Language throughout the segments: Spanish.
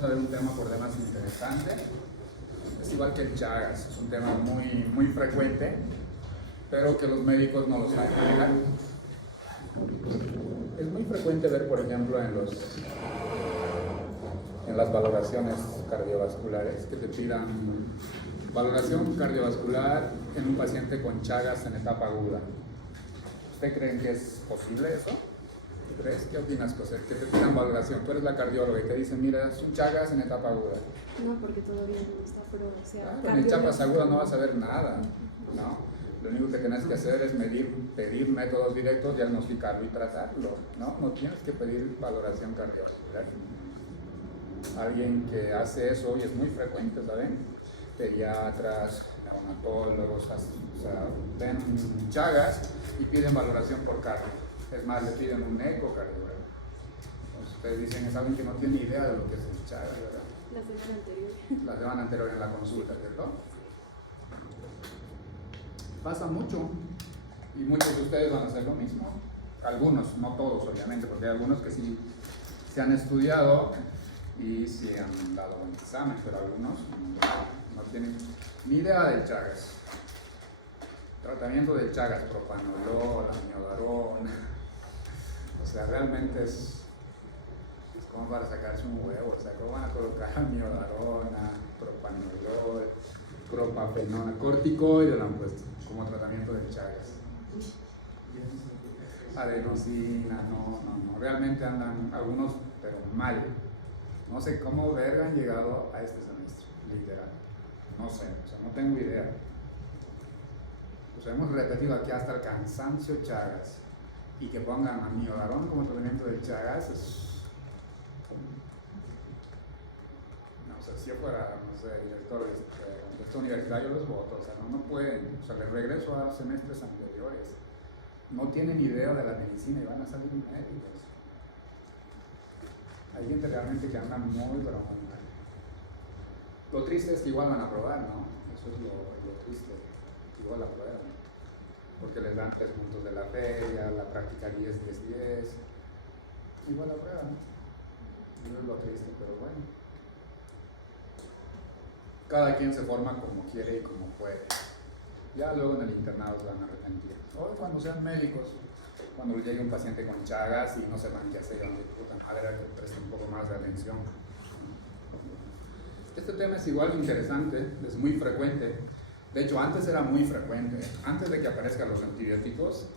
vamos a ver un tema por demás interesante. Es igual que el Chagas, es un tema muy frecuente, pero que los médicos no lo saben manejar. Es muy frecuente ver, por ejemplo, en las valoraciones cardiovasculares, que te pidan valoración cardiovascular en un paciente con Chagas en etapa aguda. ¿Usted cree que es posible eso? ¿Crees? ¿Qué opinas, José? Que te pidan valoración. Tú eres la cardióloga y te dicen, mira, es un Chagas en etapa aguda. No, porque todavía no está, pero o sea, Claro, en etapas agudas no vas a ver nada, ¿no? Lo único que tienes que hacer es pedir métodos directos, diagnosticarlo y tratarlo, ¿no? No tienes que pedir valoración cardiovascular. Alguien que hace eso, y es muy frecuente, ¿saben? Pediatras, neonatólogos, o sea, ven Chagas y piden valoración por cardio. Es más, le piden un ecocardiograma. Entonces ustedes dicen, es alguien que no tiene idea de lo que es el Chagas, ¿verdad? la semana anterior. La semana anterior en la consulta, ¿cierto? Pasa mucho, y muchos de ustedes van a hacer lo mismo. Algunos, no todos obviamente, porque hay algunos que sí se han estudiado y sí han dado un examen, pero algunos no tienen ni idea del Chagas. Tratamiento del Chagas, propanolol, amiodarona. O sea, realmente es como para sacarse un huevo. O sea, ¿cómo van a colocar amiodarona, propanolol, propafenona, corticoide lo han puesto como tratamiento del Chagas? Adenosina, no. Realmente andan algunos, pero mal. No sé cómo verga han llegado a este semestre, literal. No sé, o sea, no tengo idea. Pues hemos repetido aquí hasta el cansancio Chagas. Y que pongan amiodarona como tratamiento del Chagas es... No, o sea, si yo fuera, no sé, director de esta universidad, yo los voto. O sea, no pueden. O sea, les regreso a semestres anteriores. No tienen idea de la medicina y van a salir médicos. Hay gente realmente que anda muy, pero muy mal. Lo triste es que igual van a aprobar, ¿no? Eso es lo triste. Igual aprueban. Porque les dan 3 puntos de la feria, la práctica 10-10-10. Igual aprueban. Eso es lo triste, pero bueno. Cada quien se forma como quiere y como puede. Ya luego en el internado se van a arrepentir. O cuando sean médicos, cuando llegue un paciente con Chagas y no sepan qué hacer, de puta madre, que presten un poco más de atención. Este tema es igual interesante, es muy frecuente. De hecho, antes era muy frecuente. Antes de que aparezcan los antibióticos,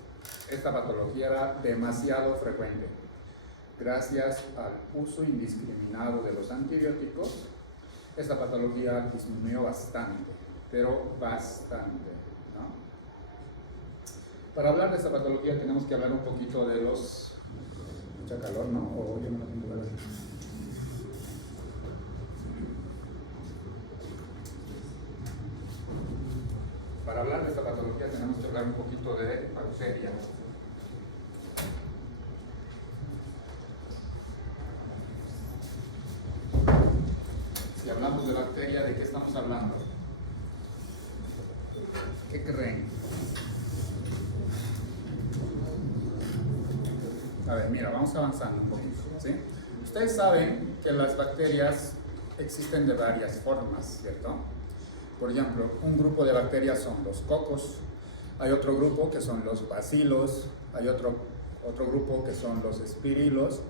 esta patología era demasiado frecuente. Gracias al uso indiscriminado de los antibióticos, esta patología disminuyó bastante, pero bastante, ¿no? Para hablar de esta patología tenemos que hablar un poquito de los... Mucha calor, ¿no? O yo no tengo calor. Para hablar de esta patología tenemos que hablar un poquito de bacterias. Si hablamos de bacteria, ¿de qué estamos hablando? ¿Qué creen? A ver, mira, vamos avanzando un poquito, ¿sí? Ustedes saben que las bacterias existen de varias formas, ¿cierto? Por ejemplo, un grupo de bacterias son los cocos, hay otro grupo que son los bacilos, hay otro grupo que son los espirilos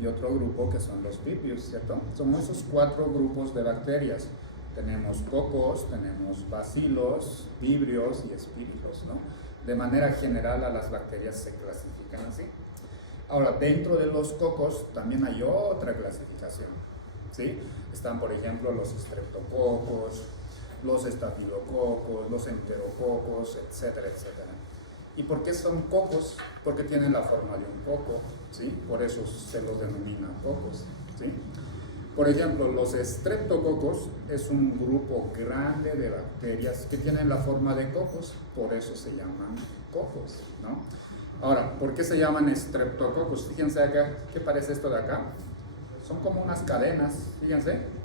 y otro grupo que son los vibrios, ¿cierto? Son esos 4 grupos de bacterias. Tenemos cocos, tenemos bacilos, vibrios y espirilos, ¿no? De manera general a las bacterias se clasifican así. Ahora, dentro de los cocos también hay otra clasificación, ¿sí? Están, por ejemplo, los estreptococos, los estafilococos, los enterococos, etcétera, etcétera. ¿Y por qué son cocos? Porque tienen la forma de un coco, ¿sí? Por eso se los denomina cocos, ¿sí? Por ejemplo, los estreptococos es un grupo grande de bacterias que tienen la forma de cocos, por eso se llaman cocos, ¿no? Ahora, ¿por qué se llaman estreptococos? Fíjense acá, ¿qué parece esto de acá? Son como unas cadenas, fíjense.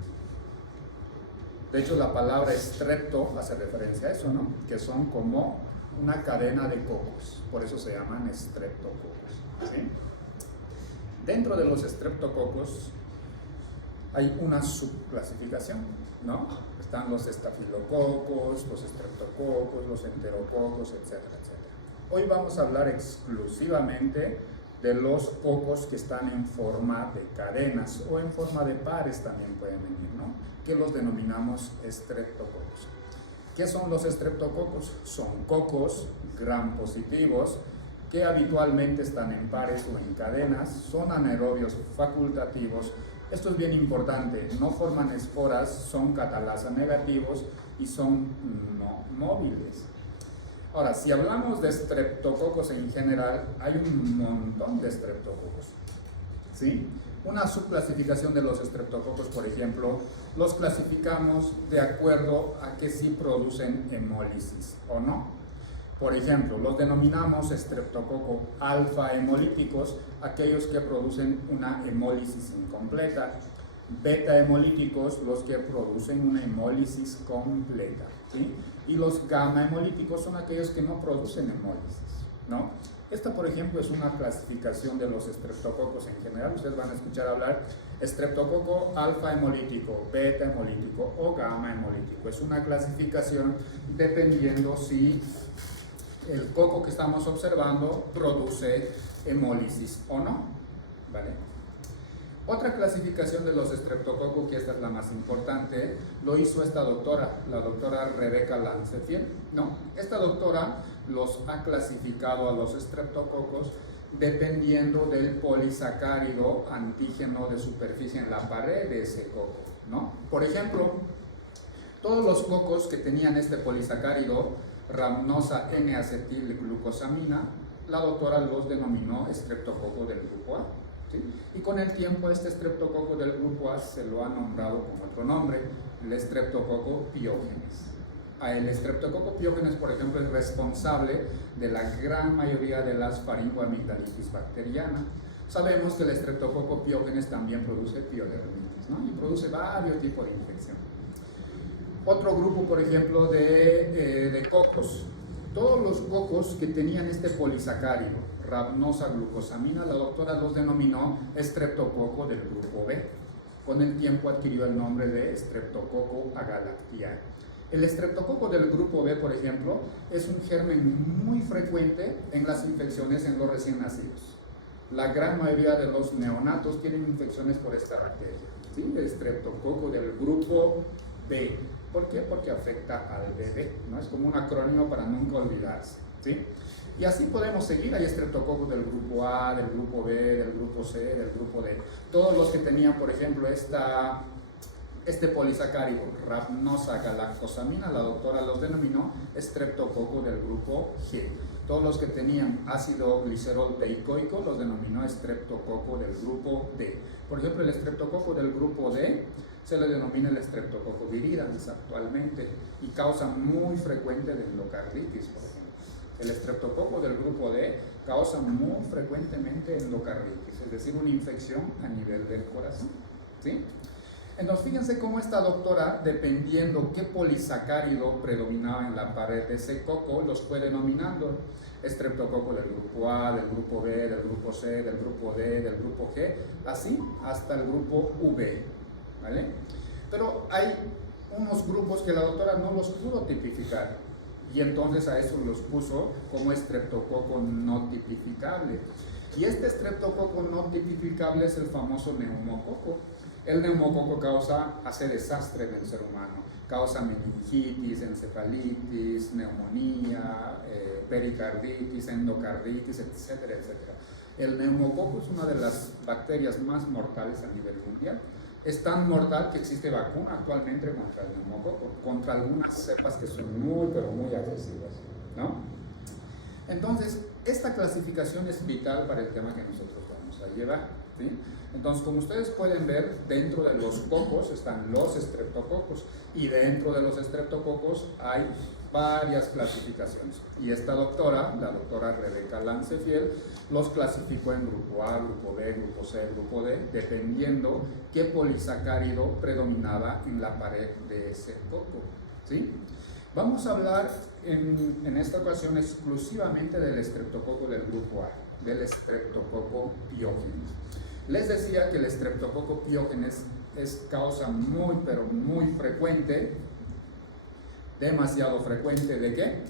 De hecho, la palabra estrepto hace referencia a eso, ¿no? Que son como una cadena de cocos, por eso se llaman estreptococos, ¿sí? Dentro de los estreptococos hay una subclasificación, ¿no? Están los estafilococos, los estreptococos, los enterococos, etcétera, etcétera. Hoy vamos a hablar exclusivamente de los cocos que están en forma de cadenas o en forma de pares también pueden venir, ¿no? Que los denominamos estreptococos. ¿Qué son los estreptococos? Son cocos gram positivos que habitualmente están en pares o en cadenas, son anaerobios facultativos. Esto es bien importante, no forman esporas, son catalasa negativos y son no móviles. Ahora, si hablamos de estreptococos en general, hay un montón de estreptococos, ¿sí? Una subclasificación de los estreptococos, por ejemplo, los clasificamos de acuerdo a que si producen hemólisis o no. Por ejemplo, los denominamos estreptococo alfa hemolíticos, aquellos que producen una hemólisis incompleta, beta hemolíticos, los que producen una hemólisis completa, ¿sí? Y los gamma hemolíticos son aquellos que no producen hemólisis, ¿no? Esta, por ejemplo, es una clasificación de los estreptococos en general. Ustedes van a escuchar hablar estreptococo alfa hemolítico, beta hemolítico o gamma hemolítico. Es una clasificación dependiendo si el coco que estamos observando produce hemólisis o no, ¿vale? Otra clasificación de los estreptococos, que esta es la más importante, lo hizo esta doctora, la doctora Rebecca Lancefield, ¿no? Esta doctora los ha clasificado a los estreptococos dependiendo del polisacárido antígeno de superficie en la pared de ese coco, ¿no? Por ejemplo, todos los cocos que tenían este polisacárido rhamnosa N-acetilglucosamina, la doctora los denominó estreptococo del grupo A, ¿sí? Y con el tiempo este estreptococo del grupo A se lo ha nombrado con otro nombre, el estreptococo piógenes. El estreptococo piógenes, por ejemplo, es responsable de la gran mayoría de las faringoamigdalitis bacteriana. Sabemos que el estreptococo piógenes también produce piodermitis, ¿no? Y produce varios tipos de infección. Otro grupo, por ejemplo, de cocos. Todos los cocos que tenían este polisacárido, rhamnosa glucosamina, la doctora los denominó estreptococo del grupo B. Con el tiempo adquirió el nombre de estreptococo agalactiae. El estreptococo del grupo B, por ejemplo, es un germen muy frecuente en las infecciones en los recién nacidos. La gran mayoría de los neonatos tienen infecciones por esta bacteria, ¿sí? El estreptococo del grupo B. ¿Por qué? Porque afecta al bebé, ¿no? Es como un acrónimo para nunca olvidarse, ¿sí? Y así podemos seguir. Hay estreptococos del grupo A, del grupo B, del grupo C, del grupo D. Todos los que tenían, por ejemplo, este polisacárido, rhamnosa galactosamina, la doctora los denominó estreptococo del grupo G. Todos los que tenían ácido glicerol teicoico los denominó estreptococo del grupo D. Por ejemplo, el estreptococo del grupo D se le denomina el estreptococo viridans actualmente y causa muy frecuente de endocarditis, por ejemplo. El estreptococo del grupo D causa muy frecuentemente endocarditis, es decir, una infección a nivel del corazón, ¿sí? Entonces, fíjense cómo esta doctora, dependiendo qué polisacárido predominaba en la pared de ese coco, los fue denominando. Estreptococo del grupo A, del grupo B, del grupo C, del grupo D, del grupo G, así hasta el grupo V, ¿vale? Pero hay unos grupos que la doctora no los pudo tipificar y entonces a eso los puso como estreptococo no tipificable. Y este estreptococo no tipificable es el famoso neumococo. El neumococo hace desastre en el ser humano, causa meningitis, encefalitis, neumonía, pericarditis, endocarditis, etcétera, etcétera. El neumococo es una de las bacterias más mortales a nivel mundial. Es tan mortal que existe vacuna actualmente contra el neumococo, contra algunas cepas que son muy, pero muy agresivas, ¿no? Entonces, esta clasificación es vital para el tema que nosotros vamos a llevar, ¿sí? Entonces, como ustedes pueden ver, dentro de los cocos están los estreptococos y dentro de los estreptococos hay varias clasificaciones. Y esta doctora, la doctora Rebecca Lancefield, los clasificó en grupo A, grupo B, grupo C, grupo D, dependiendo qué polisacárido predominaba en la pared de ese coco, ¿sí? Vamos a hablar en esta ocasión exclusivamente del estreptococo del grupo A, del estreptococo piógenes. Les decía que el estreptococo piógenes es causa muy, pero muy frecuente, demasiado frecuente, ¿de qué?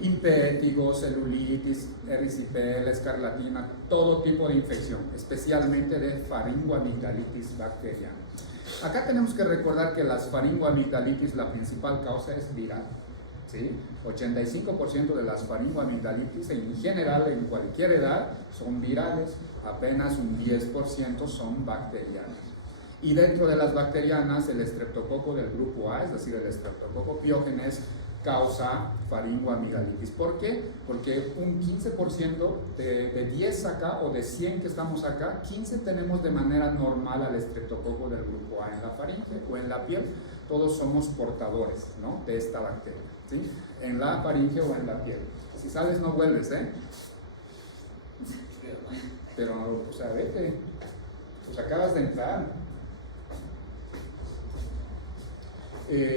Impétigo, celulitis, erisipela, escarlatina, todo tipo de infección, especialmente de faringoamigdalitis bacteriana. Acá tenemos que recordar que las faringoamigdalitis, la principal causa es viral, ¿sí? 85% de las faringoamigdalitis en general, en cualquier edad, son virales, apenas un 10% son bacterianas. Y dentro de las bacterianas, el estreptococo del grupo A, es decir, el estreptococo piógenes, causa faringoamigdalitis. ¿Por qué? Porque un 15% de 10 acá o de 100 que estamos acá, 15 tenemos de manera normal al estreptococo del grupo A en la faringe o en la piel. Todos somos portadores, ¿no?, de esta bacteria, ¿sí? En la faringe o en la piel. Si sales no vuelves, ¿eh? Pero, o sea, vete, pues acabas de entrar.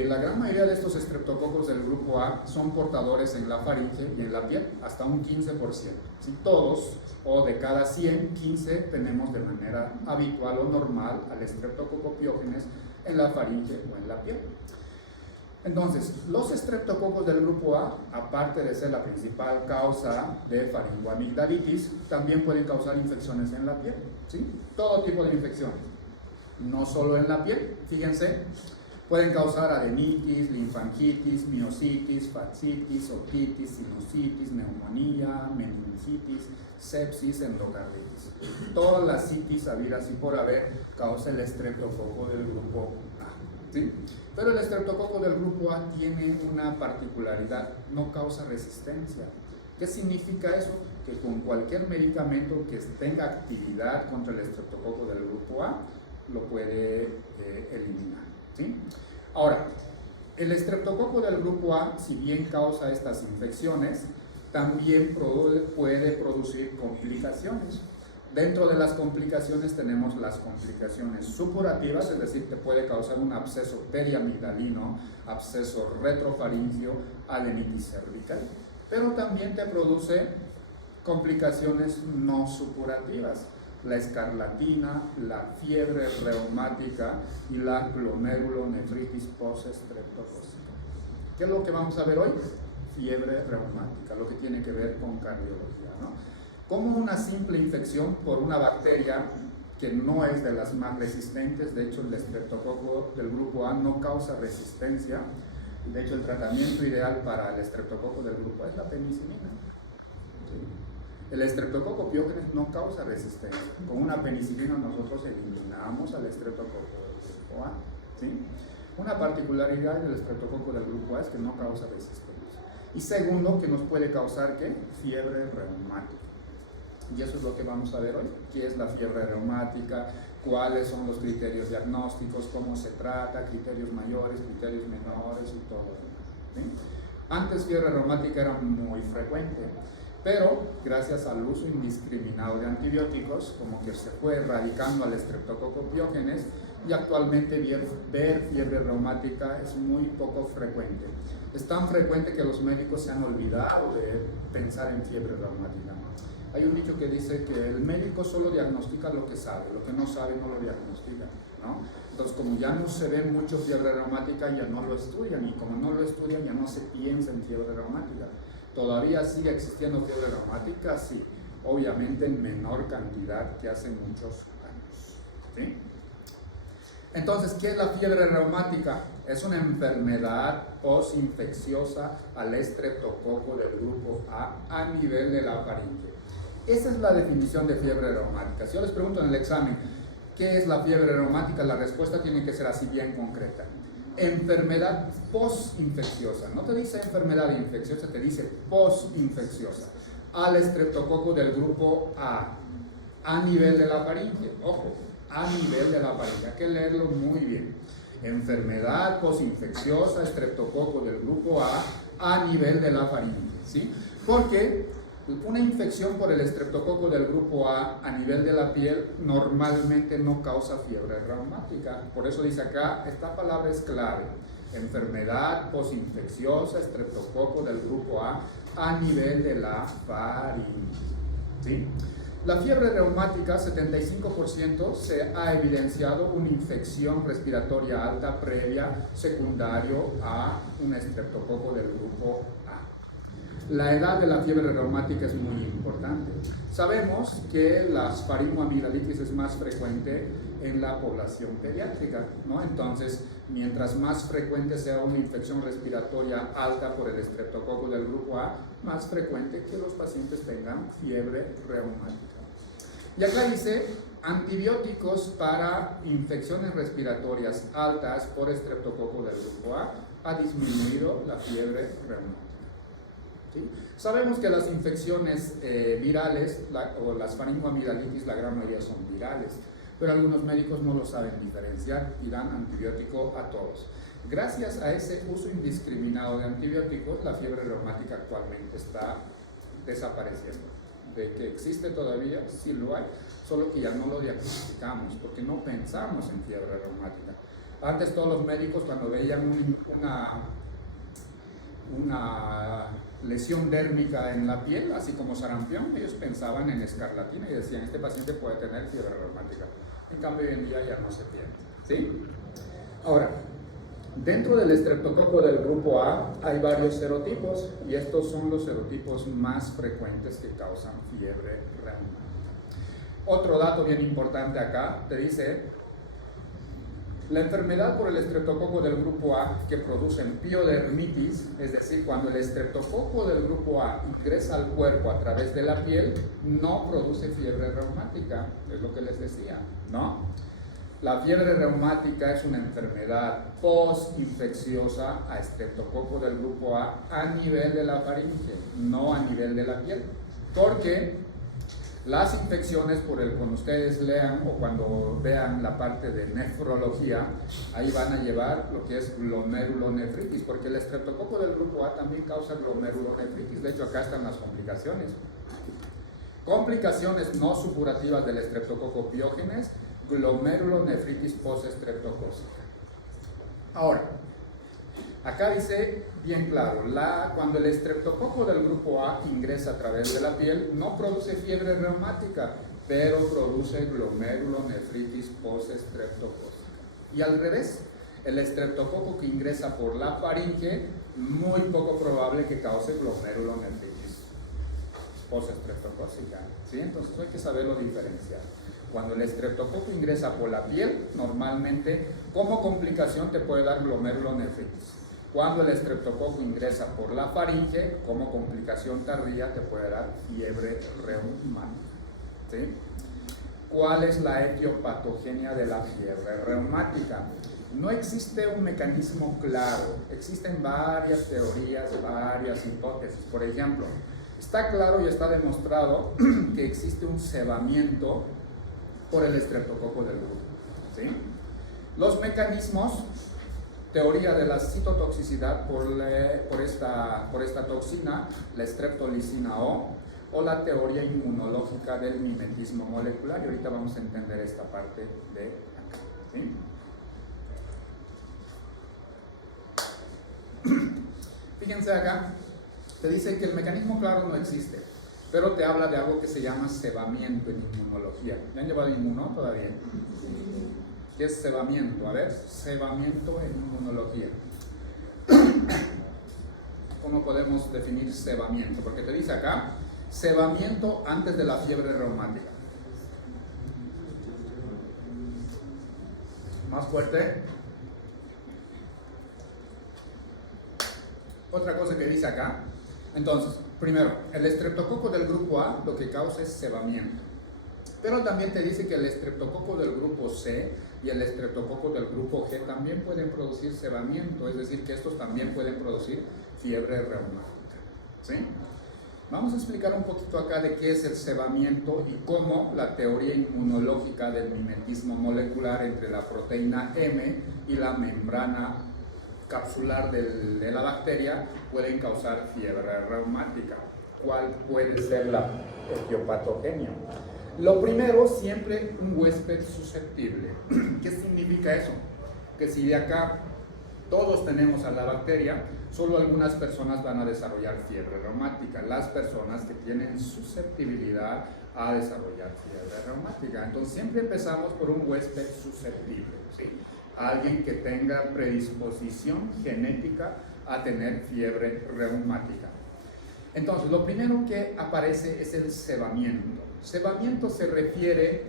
La gran mayoría de estos estreptococos del grupo A son portadores en la faringe y en la piel, hasta un 15%. Si todos o de cada 100, 15 tenemos de manera habitual o normal al estreptococo piógenes en la faringe o en la piel. Entonces, los estreptococos del grupo A, aparte de ser la principal causa de faringoamigdalitis, también pueden causar infecciones en la piel, ¿sí? Todo tipo de infecciones, no solo en la piel, fíjense. Pueden causar adenitis, linfangitis, miositis, fascitis, otitis, sinusitis, neumonía, meningitis, sepsis, endocarditis. Todas las citis habidas y por haber causa el estreptococo del grupo A, ¿sí? Pero el estreptococo del grupo A tiene una particularidad, no causa resistencia. ¿Qué significa eso? Que con cualquier medicamento que tenga actividad contra el estreptococo del grupo A, lo puede eliminar, ¿sí? Ahora, el estreptococo del grupo A, si bien causa estas infecciones, también puede producir complicaciones. Dentro de las complicaciones tenemos las complicaciones supurativas, es decir, te puede causar un absceso periamigdalino, absceso retrofaringio, adenitis cervical, pero también te produce complicaciones no supurativas, la escarlatina, la fiebre reumática y la glomerulonefritis postestreptocócica. ¿Qué es lo que vamos a ver hoy? Fiebre reumática, lo que tiene que ver con cardiología, ¿no? Como una simple infección por una bacteria que no es de las más resistentes, de hecho el estreptococo del grupo A no causa resistencia, de hecho el tratamiento ideal para el estreptococo del grupo A es la penicilina. El estreptococo piógenes no causa resistencia. Con una penicilina nosotros eliminamos al estreptococo del grupo A, ¿sí? Una particularidad del estreptococo del grupo A es que no causa resistencia. Y segundo, que nos puede causar, ¿qué? Fiebre reumática. Y eso es lo que vamos a ver hoy. ¿Qué es la fiebre reumática? ¿Cuáles son los criterios diagnósticos? ¿Cómo se trata? ¿Criterios mayores, criterios menores y todo lo demás, ¿sí? Antes fiebre reumática era muy frecuente, pero gracias al uso indiscriminado de antibióticos, como que se fue erradicando al estreptococo piógenes, y actualmente ver fiebre reumática es muy poco frecuente. Es tan frecuente que los médicos se han olvidado de pensar en fiebre reumática. Hay un dicho que dice que el médico solo diagnostica lo que sabe, lo que no sabe no lo diagnostica, ¿no? Entonces, como ya no se ve mucho fiebre reumática, ya no lo estudian, y como no lo estudian, ya no se piensa en fiebre reumática. ¿Todavía sigue existiendo fiebre reumática? Sí, obviamente en menor cantidad que hace muchos años, ¿sí? Entonces, ¿qué es la fiebre reumática? Es una enfermedad postinfecciosa al estreptococo del grupo A nivel de la faringe. Esa es la definición de fiebre reumática. Si yo les pregunto en el examen, ¿qué es la fiebre reumática? La respuesta tiene que ser así bien concreta. Enfermedad postinfecciosa. No te dice enfermedad infecciosa, te dice postinfecciosa al estreptococo del grupo A nivel de la faringe. Ojo, a nivel de la faringe, hay que leerlo muy bien. Enfermedad postinfecciosa, estreptococo del grupo A nivel de la faringe, ¿sí? Porque una infección por el estreptococo del grupo A nivel de la piel normalmente no causa fiebre reumática. Por eso dice acá, esta palabra es clave. Enfermedad postinfecciosa, estreptococo del grupo A nivel de la faringe, ¿sí? La fiebre reumática, 75%, se ha evidenciado una infección respiratoria alta previa, secundario a un estreptococo del grupo A. La edad de la fiebre reumática es muy importante. Sabemos que la faringoamigdalitis es más frecuente en la población pediátrica, ¿no? Entonces, mientras más frecuente sea una infección respiratoria alta por el estreptococo del grupo A, más frecuente que los pacientes tengan fiebre reumática. Y acá dice, antibióticos para infecciones respiratorias altas por estreptococo del grupo A ha disminuido la fiebre reumática. ¿Sí? Sabemos que las infecciones virales o las faringoamigdalitis, la gran mayoría son virales, pero algunos médicos no lo saben diferenciar y dan antibiótico a todos. Gracias a ese uso indiscriminado de antibióticos, la fiebre reumática actualmente está desapareciendo. De que existe todavía, sí lo hay, solo que ya no lo diagnosticamos porque no pensamos en fiebre reumática. Antes todos los médicos cuando veían una lesión dérmica en la piel, así como sarampión, ellos pensaban en escarlatina y decían, este paciente puede tener fiebre reumática. En cambio, hoy en día ya no se piensa, ¿sí? Ahora, dentro del estreptococo del grupo A hay varios serotipos y estos son los serotipos más frecuentes que causan fiebre reumática. Otro dato bien importante acá, te dice, la enfermedad por el estreptococo del grupo A que produce piodermitis, es decir, cuando el estreptococo del grupo A ingresa al cuerpo a través de la piel, no produce fiebre reumática, es lo que les decía, ¿no? La fiebre reumática es una enfermedad postinfecciosa a estreptococo del grupo A nivel de la faringe, no a nivel de la piel, porque las infecciones, cuando ustedes lean o cuando vean la parte de nefrología, ahí van a llevar lo que es glomerulonefritis, porque el estreptococo del grupo A también causa glomerulonefritis. De hecho, acá están las complicaciones. Complicaciones no supurativas del estreptococo piógenes, glomerulonefritis postestreptocócica. Ahora, acá dice bien claro, cuando el estreptococo del grupo A ingresa a través de la piel, no produce fiebre reumática, pero produce glomerulonefritis postestreptocócica. Y al revés, el estreptococo que ingresa por la faringe, muy poco probable que cause glomerulonefritis postestreptocócica, ¿sí? Entonces hay que saberlo diferenciar. Cuando el estreptococo ingresa por la piel, normalmente como complicación te puede dar glomerulonefritis. Cuando el estreptococo ingresa por la faringe, como complicación tardía te puede dar fiebre reumática, ¿sí? ¿Cuál es la etiopatogenia de la fiebre reumática? No existe un mecanismo claro, existen varias teorías, varias hipótesis. Por ejemplo, está claro y está demostrado que existe un cebamiento por el estreptococo del grupo, ¿sí? Los mecanismos, teoría de la citotoxicidad por esta toxina, la streptolicina o la teoría inmunológica del mimetismo molecular, y ahorita vamos a entender esta parte de acá, ¿sí? Fíjense acá, te dice que el mecanismo claro no existe, pero te habla de algo que se llama cebamiento en inmunología. ¿Me han llevado inmuno todavía? ¿Qué es cebamiento? A ver, cebamiento en inmunología. ¿Cómo podemos definir cebamiento? Porque te dice acá, cebamiento antes de la fiebre reumática. Más fuerte. Otra cosa que dice acá. Entonces, primero, el estreptococo del grupo A lo que causa es cebamiento. Pero también te dice que el estreptococo del grupo C y el estreptococo del grupo G también pueden producir cebamiento, es decir, que estos también pueden producir fiebre reumática, ¿sí? Vamos a explicar un poquito acá de qué es el cebamiento y cómo la teoría inmunológica del mimetismo molecular entre la proteína M y la membrana capsular de la bacteria pueden causar fiebre reumática. ¿Cuál puede ser la etiopatogenia? Lo primero, siempre un huésped susceptible. ¿Qué significa eso? Que si de acá todos tenemos a la bacteria, solo algunas personas van a desarrollar fiebre reumática, las personas que tienen susceptibilidad a desarrollar fiebre reumática. Entonces siempre empezamos por un huésped susceptible, ¿sí? Alguien que tenga predisposición genética a tener fiebre reumática. Entonces, lo primero que aparece es el cebamiento. Cebamiento se refiere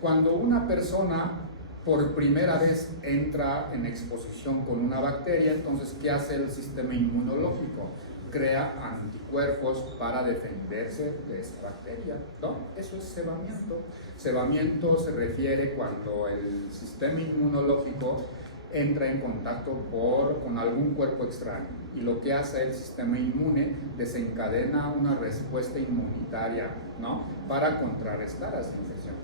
cuando una persona por primera vez entra en exposición con una bacteria. Entonces, ¿qué hace el sistema inmunológico? Crea anticuerpos para defenderse de esa bacteria, ¿no? Eso es cebamiento. Cebamiento se refiere cuando el sistema inmunológico entra en contacto con algún cuerpo extraño, y lo que hace el sistema inmune desencadena una respuesta inmunitaria, ¿no? Para contrarrestar esa infección.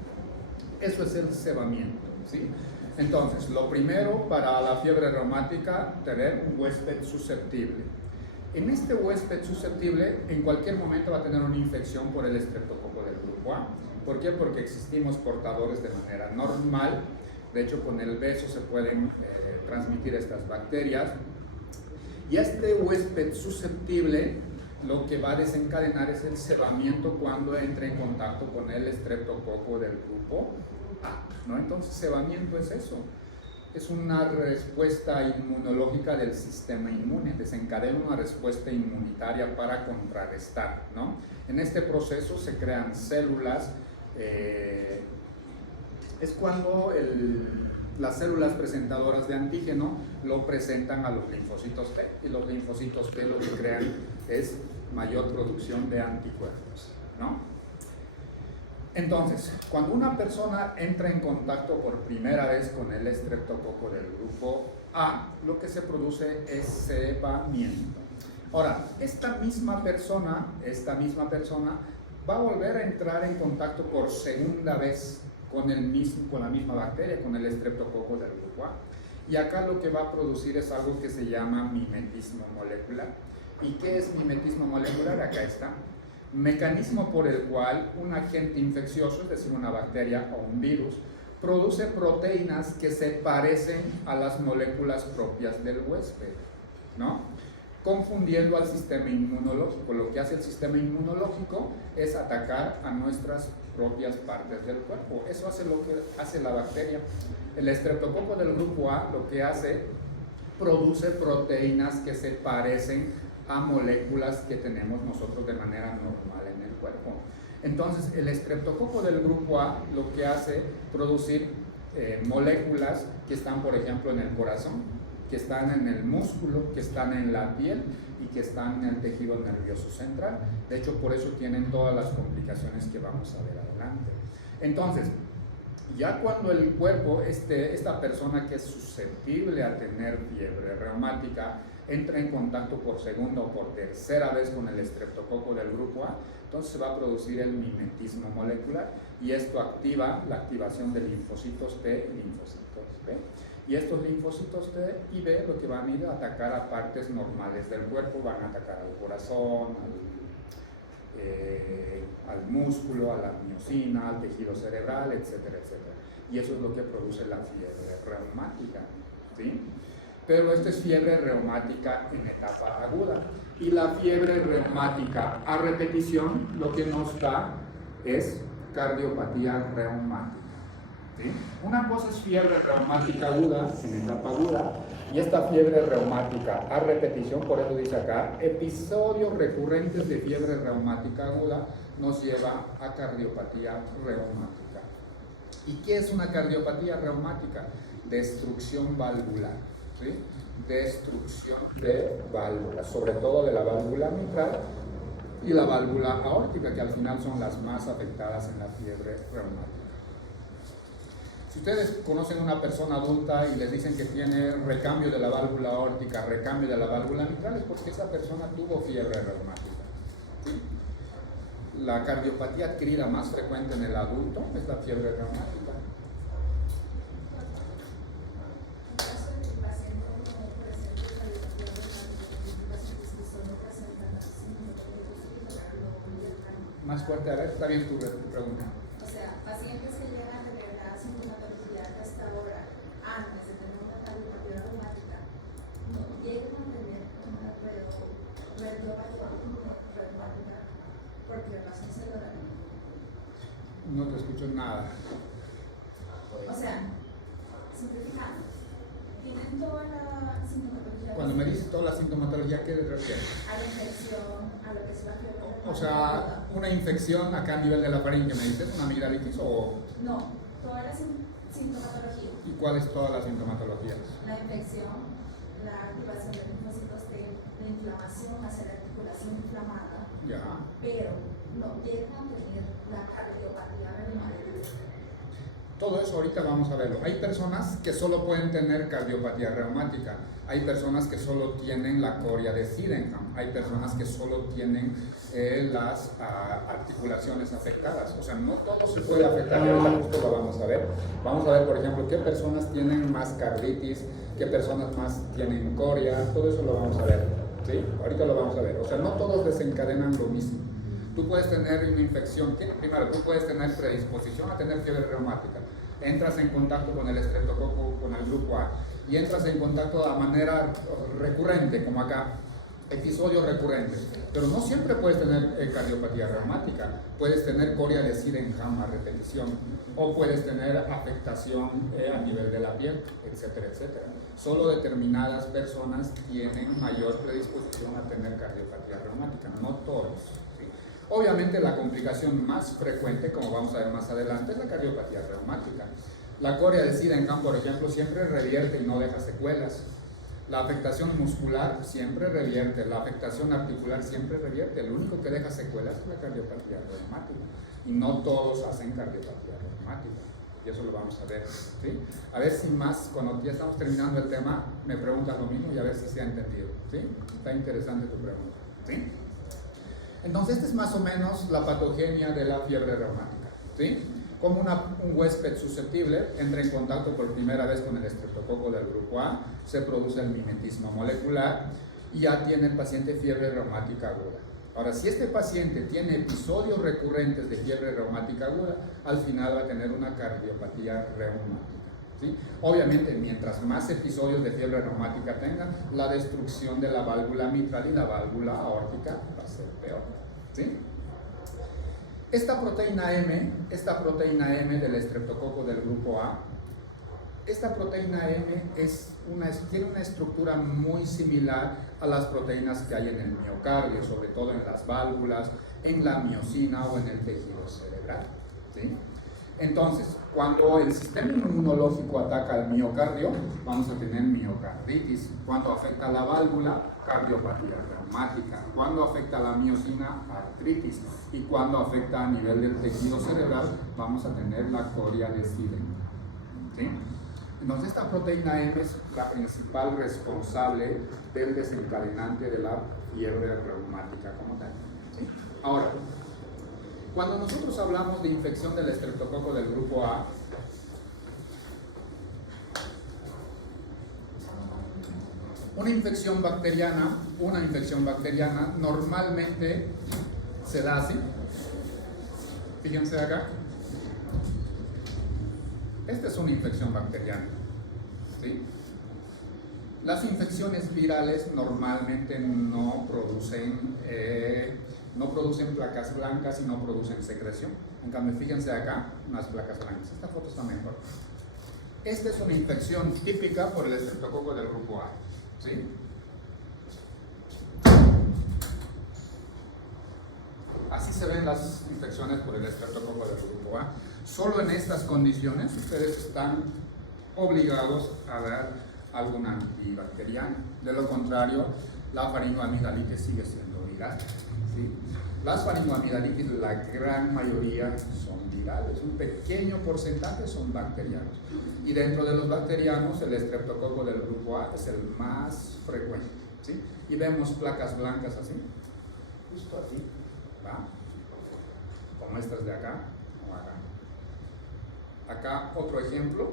Eso es el cebamiento, ¿sí? Entonces, lo primero para la fiebre reumática, tener un huésped susceptible. En este huésped susceptible, en cualquier momento va a tener una infección por el estreptococo del grupo A. ¿Por qué? Porque existimos portadores de manera normal. De hecho, con el beso se pueden transmitir estas bacterias. Y este huésped susceptible lo que va a desencadenar es el cebamiento cuando entre en contacto con el estreptococo del grupo A, ¿no? Entonces, cebamiento es eso. Es una respuesta inmunológica del sistema inmune, desencadena una respuesta inmunitaria para contrarrestar, ¿no? En este proceso se crean células. Es cuando las células presentadoras de antígeno lo presentan a los linfocitos T, y los linfocitos T lo que crean es mayor producción de anticuerpos, ¿no? Entonces, cuando una persona entra en contacto por primera vez con el estreptococo del grupo A, lo que se produce es cebamiento. Ahora, esta misma persona va a volver a entrar en contacto por segunda vez con la misma bacteria, con el estreptococo del grupo A. Y acá lo que va a producir es algo que se llama mimetismo molecular. ¿Y qué es mimetismo molecular? Acá está. Mecanismo por el cual un agente infeccioso, es decir, una bacteria o un virus, produce proteínas que se parecen a las moléculas propias del huésped, ¿no? Confundiendo al sistema inmunológico. Lo que hace el sistema inmunológico es atacar a nuestras propias partes del cuerpo. Eso hace lo que hace la bacteria. El estreptococo del grupo A lo que hace, produce proteínas que se parecen a moléculas que tenemos nosotros de manera normal en el cuerpo. Entonces, el estreptococo del grupo A lo que hace, producir moléculas que están, por ejemplo, en el corazón, que están en el músculo, que están en la piel y que están en el tejido nervioso central. De hecho, por eso tienen todas las complicaciones que vamos a ver adelante. Entonces, ya cuando el cuerpo, esta persona que es susceptible a tener fiebre reumática, entra en contacto por segunda o por tercera vez con el estreptococo del grupo A, entonces se va a producir el mimetismo molecular, y esto activa la activación de linfocitos T y linfocitos B. Y estos linfocitos T y B lo que van a ir a atacar a partes normales del cuerpo, van a atacar al corazón, al músculo, a la miocina, al tejido cerebral, etcétera, etcétera. Y eso es lo que produce la fiebre reumática, ¿sí? Pero esta es fiebre reumática en etapa aguda. Y la fiebre reumática a repetición lo que nos da es cardiopatía reumática. ¿Sí? Una cosa es fiebre reumática aguda, en etapa aguda, y esta fiebre reumática a repetición, por eso dice acá, episodios recurrentes de fiebre reumática aguda nos lleva a cardiopatía reumática. ¿Y qué es una cardiopatía reumática? Destrucción valvular, ¿sí? Destrucción de válvulas, sobre todo de la válvula mitral y la válvula aórtica, que al final son las más afectadas en la fiebre reumática. Si ustedes conocen a una persona adulta y les dicen que tiene recambio de la válvula aórtica, recambio de la válvula mitral, es porque esa persona tuvo fiebre reumática, ¿sí? La cardiopatía adquirida más frecuente en el adulto es la fiebre reumática. Más fuerte, a ver, está bien tu pregunta. O sea, pacientes que llegan de verdad sin una patología hasta ahora, antes de tener una cardiopatía reumática, no llegan a tener una reumática por inflamación celular. No te escucho nada. O sea, simplificando, tienen toda la sintomatología. Cuando me dices toda la sintomatología, ¿qué te refieres? A la infección, a lo que es la fiebre. O sea, una infección acá a nivel de la faringe, ¿me dices? ¿Una amigdalitis o...? No, toda la sintomatología. ¿Y cuál es toda la sintomatología? La infección, la activación de linfocitos T, la inflamación, hacer la articulación inflamada, Ya. pero no llegan a tener la cardiopatía reumática. Todo eso ahorita vamos a verlo. Hay personas que solo pueden tener cardiopatía reumática, hay personas que solo tienen la coria de Sydenham, hay personas que solo tienen las articulaciones afectadas. O sea, no todo se puede afectar, y ahorita justo lo vamos a ver. Vamos a ver, por ejemplo, qué personas tienen más carditis, qué personas más tienen coria, todo eso lo vamos a ver. ¿Sí? Ahorita lo vamos a ver. O sea, no todos desencadenan lo mismo. Tú puedes tener una infección, primero, tú puedes tener predisposición a tener fiebre reumática. Entras en contacto con el estreptococo, con el grupo A, y entras en contacto de manera recurrente, como acá, episodios recurrentes. Pero no siempre puedes tener cardiopatía reumática. Puedes tener coria de Sydenham a repetición, o puedes tener afectación a nivel de la piel, etcétera, etcétera. Solo determinadas personas tienen mayor predisposición a tener cardiopatía reumática, no todos. Obviamente la complicación más frecuente, como vamos a ver más adelante, es la cardiopatía reumática. La coria de Sydenham, por ejemplo, siempre revierte y no deja secuelas. La afectación muscular siempre revierte, la afectación articular siempre revierte. El único que deja secuelas es la cardiopatía reumática. Y no todos hacen cardiopatía reumática. Y eso lo vamos a ver. ¿Sí? A ver si más, cuando ya estamos terminando el tema, me preguntas lo mismo y a ver si se ha entendido. ¿Sí? Está interesante tu pregunta. ¿Sí? Entonces, esta es más o menos la patogenia de la fiebre reumática. ¿Sí? Como un huésped susceptible entra en contacto por primera vez con el estreptococo del grupo A, se produce el mimetismo molecular y ya tiene el paciente fiebre reumática aguda. Ahora, si este paciente tiene episodios recurrentes de fiebre reumática aguda, al final va a tener una cardiopatía reumática. ¿Sí? Obviamente, mientras más episodios de fiebre reumática tenga, la destrucción de la válvula mitral y la válvula aórtica va a ser peor. ¿Sí? Esta proteína M del estreptococo del grupo A, esta proteína M tiene una estructura muy similar a las proteínas que hay en el miocardio, sobre todo en las válvulas, en la miocina o en el tejido cerebral. ¿Sí? Entonces, cuando el sistema inmunológico ataca al miocardio, vamos a tener miocarditis. Cuando afecta a la válvula, cardiopatía reumática. Cuando afecta a la miocina, artritis. Y cuando afecta a nivel del tejido cerebral, vamos a tener la coria de Sydenham. ¿Sí? Entonces, esta proteína M es la principal responsable del desencadenante de la fiebre reumática como tal. ¿Sí? Ahora, cuando nosotros hablamos de infección del estreptococo del grupo A, una infección bacteriana normalmente se da así. Fíjense acá. Esta es una infección bacteriana. ¿Sí? Las infecciones virales normalmente no producen placas blancas y no producen secreción. En cambio, fíjense acá, unas placas blancas. Esta foto está mejor. Esta es una infección típica por el estreptococo del grupo A. ¿Sí? Así se ven las infecciones por el estreptococo del grupo A. Solo en estas condiciones ustedes están obligados a dar algún antibacteriano. De lo contrario, la faringoamigdalitis sigue siendo viral. ¿Sí? Las faringoamigdalitis, la gran mayoría son virales, un pequeño porcentaje son bacterianos. Y dentro de los bacterianos, el estreptococo del grupo A es el más frecuente. ¿Sí? Y vemos placas blancas así, justo así, ¿va? Como estas de acá o acá. Acá otro ejemplo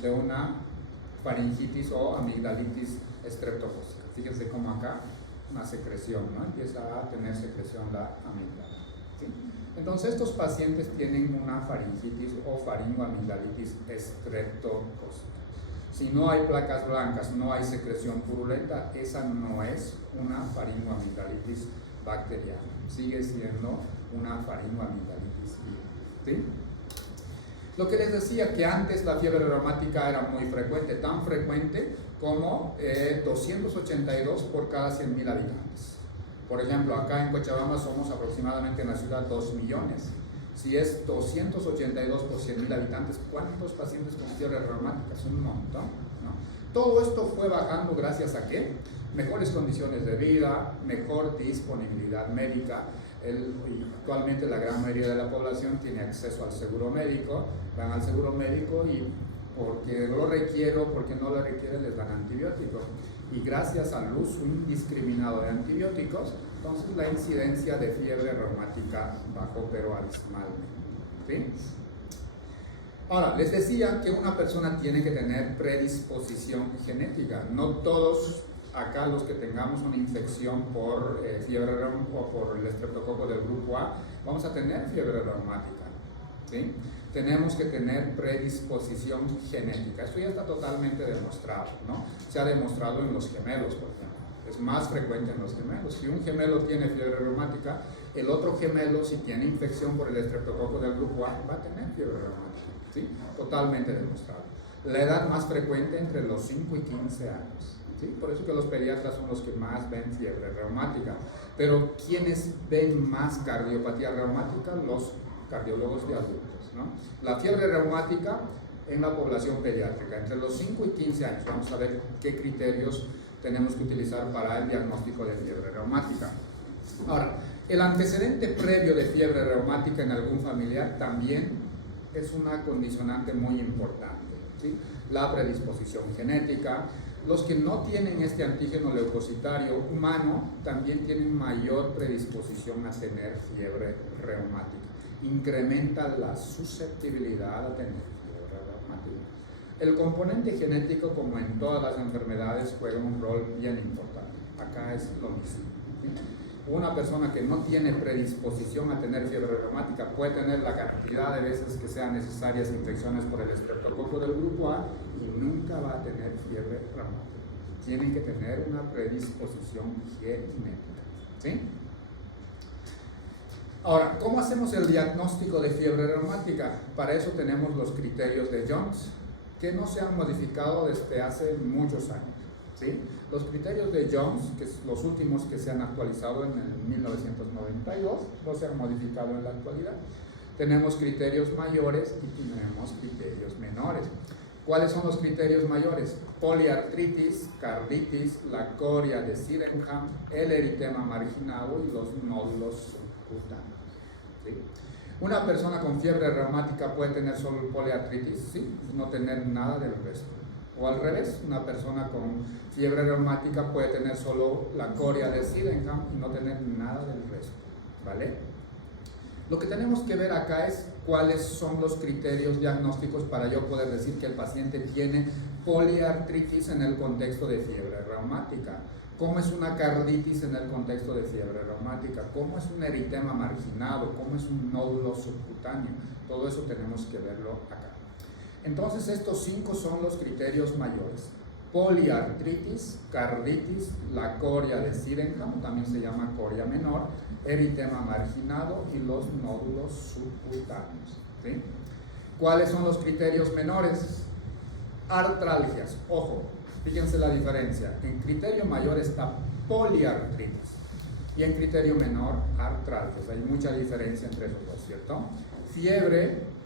de una faringitis o amigdalitis estreptocócica. Fíjense cómo acá una secreción, ¿no? Empieza a tener secreción la amígdala. ¿Sí? Entonces estos pacientes tienen una faringitis o faringoamigdalitis estreptocócica. Si no hay placas blancas, no hay secreción purulenta, esa no es una faringoamigdalitis bacteriana. Sigue siendo una faringoamigdalitis viral. ¿Sí? Lo que les decía, que antes la fiebre reumática era muy frecuente, tan frecuente como 282 por cada 100.000 habitantes. Por ejemplo, acá en Cochabamba somos aproximadamente en la ciudad 2 millones. Si es 282 por 100.000 habitantes, ¿cuántos pacientes con fiebre reumática? Es un montón, ¿no? Todo esto fue bajando gracias a ¿qué? Mejores condiciones de vida, mejor disponibilidad médica. Y actualmente la gran mayoría de la población tiene acceso al seguro médico, van al seguro médico y porque lo requiere o porque no lo requiere les dan antibióticos. Y gracias al uso indiscriminado de antibióticos, entonces la incidencia de fiebre reumática bajó pero abismalmente. ¿Sí? Ahora, les decía que una persona tiene que tener predisposición genética. No todos acá los que tengamos una infección por fiebre o por el estreptococo del grupo A, vamos a tener fiebre reumática. ¿Sí? Tenemos que tener predisposición genética. Esto ya está totalmente demostrado, ¿no? Se ha demostrado en los gemelos, por ejemplo. Es más frecuente en los gemelos. Si un gemelo tiene fiebre reumática, el otro gemelo, si tiene infección por el estreptococo del grupo A, va a tener fiebre reumática. ¿Sí? Totalmente demostrado. La edad más frecuente entre los 5 y 15 años. ¿Sí? Por eso que los pediatras son los que más ven fiebre reumática. Pero ¿quiénes ven más cardiopatía reumática? Los cardiólogos de adultos, ¿no? La fiebre reumática en la población pediátrica, entre los 5 y 15 años. Vamos a ver qué criterios tenemos que utilizar para el diagnóstico de fiebre reumática. Ahora, el antecedente previo de fiebre reumática en algún familiar también es una condicionante muy importante, ¿sí? La predisposición genética. Los que no tienen este antígeno leucocitario humano también tienen mayor predisposición a tener fiebre reumática. Incrementa la susceptibilidad a tener fiebre reumática. El componente genético, como en todas las enfermedades, juega un rol bien importante. Acá es lo mismo. Una persona que no tiene predisposición a tener fiebre reumática puede tener la cantidad de veces que sean necesarias infecciones por el estreptococo del grupo A y nunca va a tener fiebre reumática. Tienen que tener una predisposición genética. ¿Sí? Ahora, ¿cómo hacemos el diagnóstico de fiebre reumática? Para eso tenemos los criterios de Jones, que no se han modificado desde hace muchos años. ¿Sí? Los criterios de Jones, que son los últimos que se han actualizado en el 1992, no se han modificado en la actualidad. Tenemos criterios mayores y tenemos criterios menores. ¿Cuáles son los criterios mayores? Poliartritis, carditis, la coria de Sydenham, el eritema marginado y los nódulos subcutáneos. ¿Sí? Una persona con fiebre reumática puede tener solo poliartritis, ¿sí? No tener nada del resto. O al revés, una persona con fiebre reumática puede tener solo la coria de Sydenham y no tener nada del resto, ¿vale? Lo que tenemos que ver acá es cuáles son los criterios diagnósticos para yo poder decir que el paciente tiene poliartritis en el contexto de fiebre reumática. ¿Cómo es una carditis en el contexto de fiebre reumática? ¿Cómo es un eritema marginado? ¿Cómo es un nódulo subcutáneo? Todo eso tenemos que verlo acá. Entonces estos 5 son los criterios mayores: poliartritis, carditis, la coria de Sydenham, también se llama coria menor, eritema marginado y los nódulos subcutáneos. ¿Sí? ¿Cuáles son los criterios menores? Artralgias. Ojo, fíjense la diferencia. En criterio mayor está poliartritis y en criterio menor artralgias. Hay mucha diferencia entre esos dos, ¿cierto? Fiebre,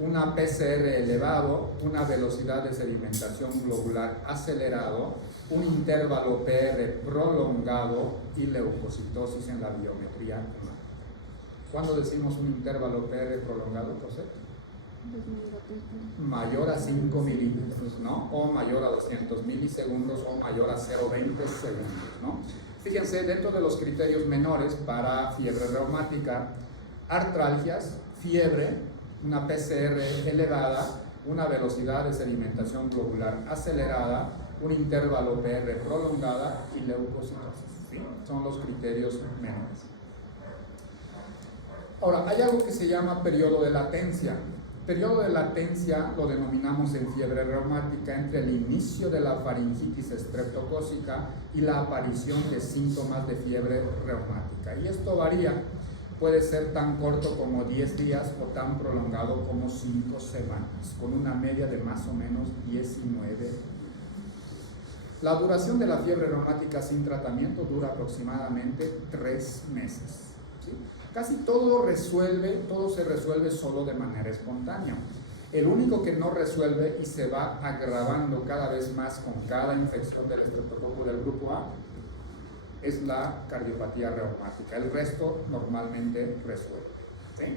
una PCR elevado, una velocidad de sedimentación globular acelerado, un intervalo PR prolongado y leucocitosis en la biometría hemática. ¿Cuándo decimos un intervalo PR prolongado, José? Mayor a 5 milímetros, ¿no? O mayor a 200 milisegundos o mayor a 0,20 segundos, ¿no? Fíjense, dentro de los criterios menores para fiebre reumática, artralgias, fiebre, una PCR elevada, una velocidad de sedimentación globular acelerada, un intervalo PR prolongada y leucocitosis. ¿Sí? Son los criterios menores. Ahora, hay algo que se llama periodo de latencia. Periodo de latencia lo denominamos en fiebre reumática entre el inicio de la faringitis estreptocócica y la aparición de síntomas de fiebre reumática. Y esto varía, puede ser tan corto como 10 días o tan prolongado como 5 semanas, con una media de más o menos 19 días. La duración de la fiebre reumática sin tratamiento dura aproximadamente 3 meses. ¿Sí? Casi todo se resuelve solo de manera espontánea. El único que no resuelve y se va agravando cada vez más con cada infección del estreptococo del grupo A es la cardiopatía reumática. El resto normalmente resuelve. ¿Sí?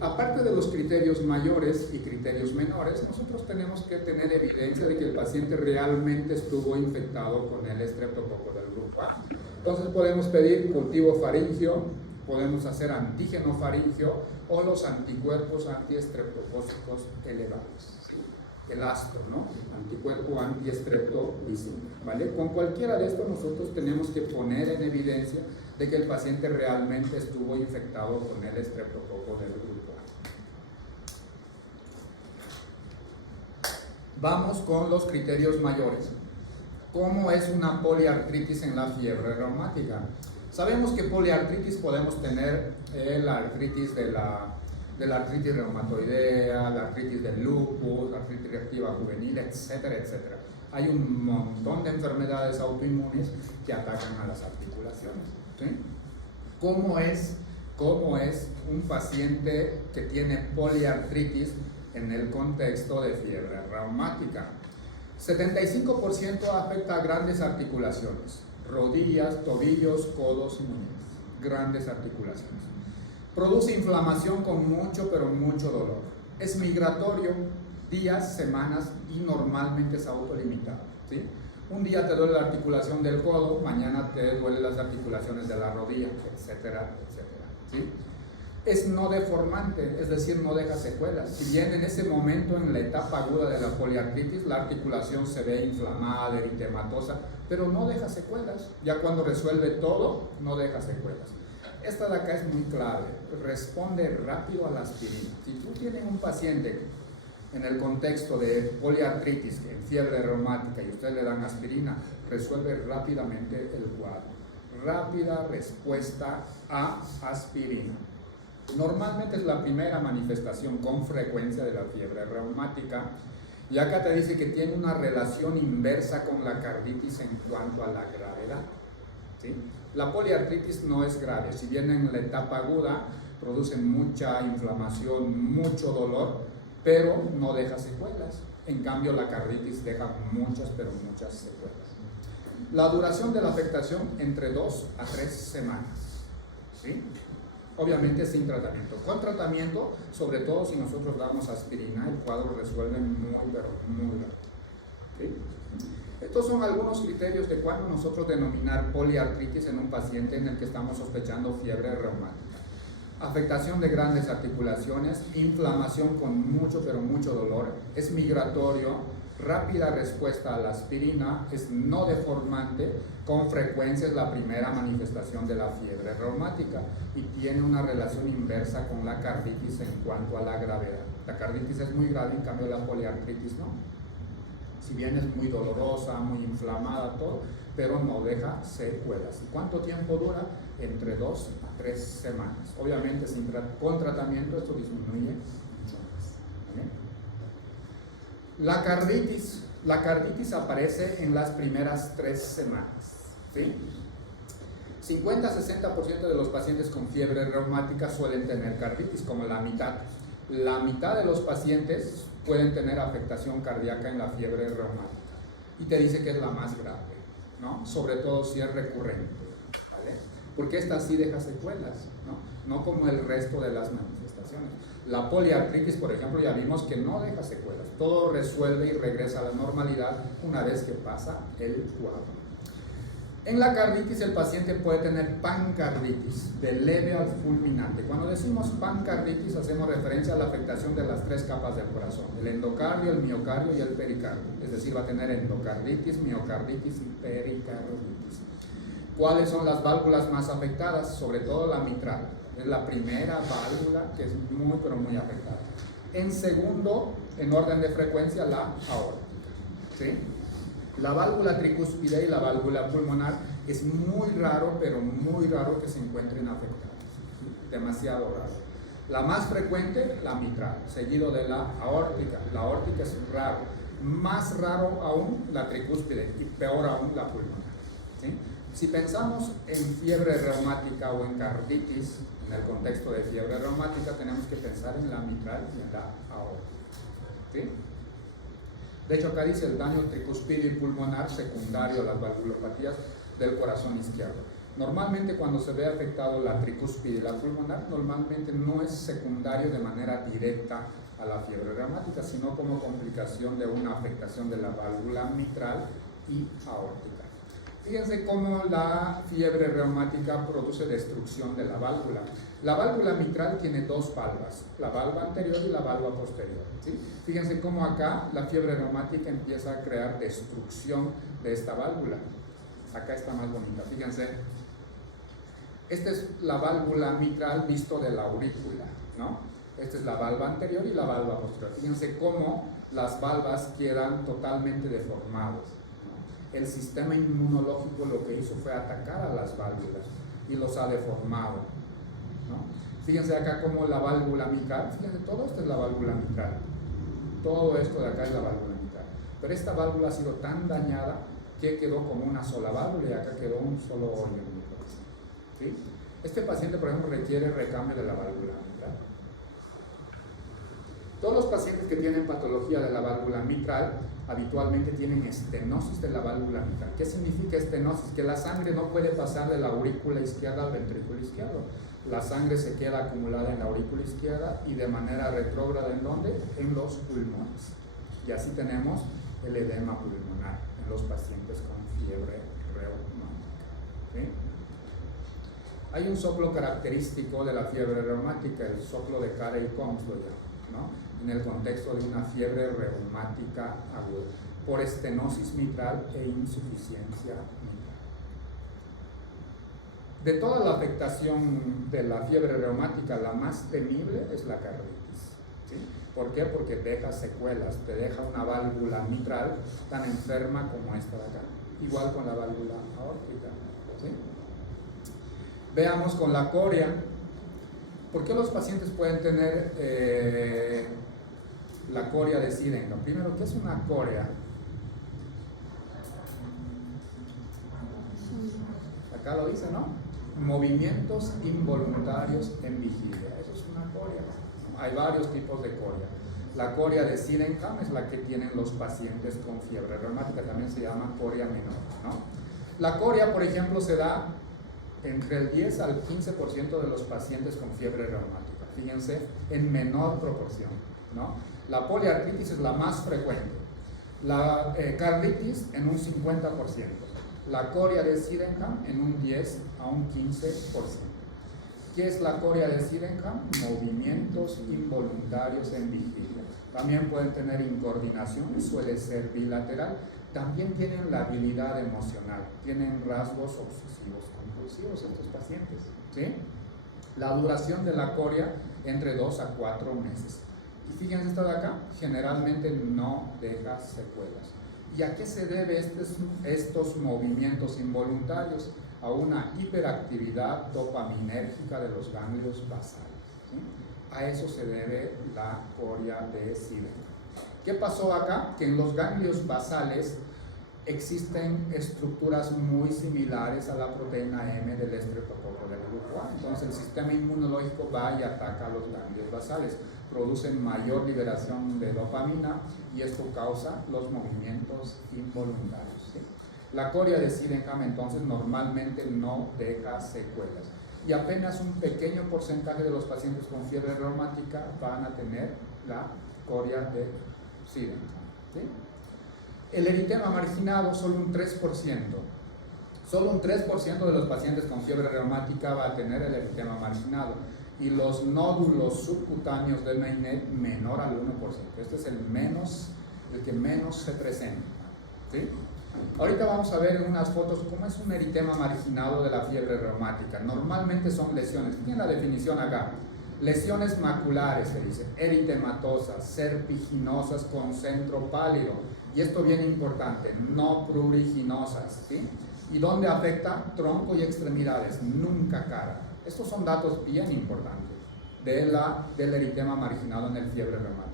Aparte de los criterios mayores y criterios menores, nosotros tenemos que tener evidencia de que el paciente realmente estuvo infectado con el estreptococo del grupo A. Entonces podemos pedir cultivo faríngeo, podemos hacer antígeno faríngeo o los anticuerpos antiestreptocócicos elevados. El ASTO, ¿no? Anticuerpo antiestreptomicina, ¿vale? Con cualquiera de estos nosotros tenemos que poner en evidencia de que el paciente realmente estuvo infectado con el estreptococo del grupo A. Vamos con los criterios mayores. ¿Cómo es una poliartritis en la fiebre reumática? Sabemos que poliartritis podemos tener la artritis de la artritis reumatoidea, la artritis del lupus, la artritis reactiva juvenil, etcétera, etcétera. Hay un montón de enfermedades autoinmunes que atacan a las articulaciones. ¿Sí? ¿Cómo es un paciente que tiene poliartritis en el contexto de fiebre reumática? 75% afecta a grandes articulaciones, rodillas, tobillos, codos y muñecas, grandes articulaciones. Produce inflamación con mucho, pero mucho dolor. Es migratorio, días, semanas y normalmente es autolimitado. ¿Sí? Un día te duele la articulación del codo, mañana te duelen las articulaciones de la rodilla, etcétera, etcétera. ¿Sí? Es no deformante, es decir, no deja secuelas. Si bien en ese momento, en la etapa aguda de la poliartritis, la articulación se ve inflamada, eritematosa, pero no deja secuelas. Ya cuando resuelve todo, no deja secuelas. Esta de acá es muy clave, responde rápido a la aspirina. Si tú tienes un paciente en el contexto de poliartritis, en fiebre reumática, y ustedes le dan aspirina, resuelve rápidamente el cuadro. Rápida respuesta a aspirina. Normalmente es la primera manifestación con frecuencia de la fiebre reumática, y acá te dice que tiene una relación inversa con la carditis en cuanto a la gravedad. ¿Sí? La poliartritis no es grave, si bien en la etapa aguda produce mucha inflamación, mucho dolor, pero no deja secuelas. En cambio la carditis deja muchas, pero muchas secuelas. La duración de la afectación entre 2 a 3 semanas. ¿Sí? Obviamente sin tratamiento. Con tratamiento, sobre todo si nosotros damos aspirina, el cuadro resuelve muy, pero muy rápido. ¿Sí? Estos son algunos criterios de cuándo nosotros denominar poliartritis en un paciente en el que estamos sospechando fiebre reumática. Afectación de grandes articulaciones, inflamación con mucho, pero mucho dolor, es migratorio, rápida respuesta a la aspirina, es no deformante, con frecuencia es la primera manifestación de la fiebre reumática y tiene una relación inversa con la carditis en cuanto a la gravedad. La carditis es muy grave, en cambio la poliartritis no. Si bien es muy dolorosa, muy inflamada, todo, pero no deja secuelas. ¿Y cuánto tiempo dura? Entre 2 a 3 semanas. Obviamente con tratamiento esto disminuye mucho más. ¿Bien? La carditis aparece en las primeras 3 semanas. ¿Sí? 50-60% de los pacientes con fiebre reumática suelen tener carditis, como la mitad. La mitad de los pacientes pueden tener afectación cardíaca en la fiebre reumática y te dice que es la más grave, ¿no? Sobre todo si es recurrente, ¿vale? Porque esta sí deja secuelas, no como el resto de las manifestaciones. La poliartritis, por ejemplo, ya vimos que no deja secuelas, todo resuelve y regresa a la normalidad una vez que pasa el cuadro. En la carditis el paciente puede tener pancarditis, de leve al fulminante. Cuando decimos pancarditis hacemos referencia a la afectación de las 3 capas del corazón, el endocardio, el miocardio y el pericardio. Es decir, va a tener endocarditis, miocarditis y pericarditis. ¿Cuáles son las válvulas más afectadas? Sobre todo la mitral. Es la primera válvula que es muy, pero muy afectada. En segundo, en orden de frecuencia, la aórtica. ¿Sí? La válvula tricúspide y la válvula pulmonar es muy raro, pero muy raro que se encuentren afectadas. ¿Sí? Demasiado raro. La más frecuente, la mitral, seguido de la aórtica. La aórtica es raro. Más raro aún, la tricúspide y peor aún, la pulmonar. ¿Sí? Si pensamos en fiebre reumática o en carditis, en el contexto de fiebre reumática, tenemos que pensar en la mitral y en la aórtica. ¿Sí? De hecho, acá dice el daño tricúspide y pulmonar secundario a las valvulopatías del corazón izquierdo. Normalmente cuando se ve afectado la tricúspide y la pulmonar, normalmente no es secundario de manera directa a la fiebre reumática, sino como complicación de una afectación de la válvula mitral y aórtica. Fíjense cómo la fiebre reumática produce destrucción de la válvula. La válvula mitral tiene dos valvas, la valva anterior y la valva posterior. ¿Sí? Fíjense cómo acá la fiebre reumática empieza a crear destrucción de esta válvula. Acá está más bonita, fíjense. Esta es la válvula mitral visto de la aurícula, ¿no? Esta es la valva anterior y la valva posterior. Fíjense cómo las valvas quedan totalmente deformadas. El sistema inmunológico lo que hizo fue atacar a las válvulas y los ha deformado, ¿no? Fíjense acá como la válvula mitral, fíjense, todo esto es la válvula mitral, todo esto de acá es la válvula mitral, pero esta válvula ha sido tan dañada que quedó como una sola válvula y acá quedó un solo hoyo. ¿Sí? Este paciente, por ejemplo, requiere recambio de la válvula mitral. Todos los pacientes que tienen patología de la válvula mitral habitualmente tienen estenosis de la válvula mitral. ¿Qué significa estenosis? Que la sangre no puede pasar de la aurícula izquierda al ventrículo izquierdo. La sangre se queda acumulada en la aurícula izquierda y de manera retrógrada, ¿en dónde? En los pulmones. Y así tenemos el edema pulmonar en los pacientes con fiebre reumática. ¿Sí? Hay un soplo característico de la fiebre reumática, el soplo de Carey-Combs lo llaman, ¿no? En el contexto de una fiebre reumática aguda, por estenosis mitral e insuficiencia mitral. De toda la afectación de la fiebre reumática, la más temible es la carditis. ¿Sí? ¿Por qué? Porque deja secuelas, te deja una válvula mitral tan enferma como esta de acá, igual con la válvula aórtica. ¿Sí? Veamos con la coria. ¿Por qué los pacientes pueden tener la coria de Sydenham? Primero, ¿qué es una coria? Acá lo dice, ¿no? Movimientos involuntarios en vigilia. Eso es una coria. Hay varios tipos de coria. La coria de Sydenham es la que tienen los pacientes con fiebre reumática, también se llama coria menor, ¿no? La coria, por ejemplo, se da entre el 10 al 15% de los pacientes con fiebre reumática. Fíjense, en menor proporción, ¿no? La poliartritis es la más frecuente. La carditis en un 50%. La coria de Sydenham en un 10 a un 15%. ¿Qué es la coria de Sydenham? Movimientos involuntarios en vigilia. También pueden tener incoordinaciones, suele ser bilateral. También tienen la habilidad emocional, tienen rasgos obsesivos compulsivos estos pacientes. ¿Sí? La duración de la coria entre 2 a 4 meses. Y fíjense esto de acá, generalmente no deja secuelas. ¿Y a qué se debe estos movimientos involuntarios? A una hiperactividad dopaminérgica de los ganglios basales. ¿Sí? A eso se debe la coria de Sydenham. ¿Qué pasó acá? Que en los ganglios basales existen estructuras muy similares a la proteína M del estreptococo del grupo A. Entonces el sistema inmunológico va y ataca a los ganglios basales, producen mayor liberación de dopamina y esto causa los movimientos involuntarios. ¿Sí? La coria de Sydenham entonces normalmente no deja secuelas y apenas un pequeño porcentaje de los pacientes con fiebre reumática van a tener la coria de Sydenham. ¿Sí? El eritema marginado, solo un 3%. Solo un 3% de los pacientes con fiebre reumática va a tener el eritema marginado. Y los nódulos subcutáneos del Meynet menor al 1%. Este es el que menos se presenta. ¿Sí? Ahorita vamos a ver en unas fotos cómo es un eritema marginado de la fiebre reumática. Normalmente son lesiones. Tienen la definición acá. Lesiones maculares, se dice, eritematosas, serpiginosas con centro pálido. Y esto bien importante, no pruriginosas, ¿sí? ¿Y dónde afecta? Tronco y extremidades, nunca cara. Estos son datos bien importantes del eritema marginado en el fiebre reumática.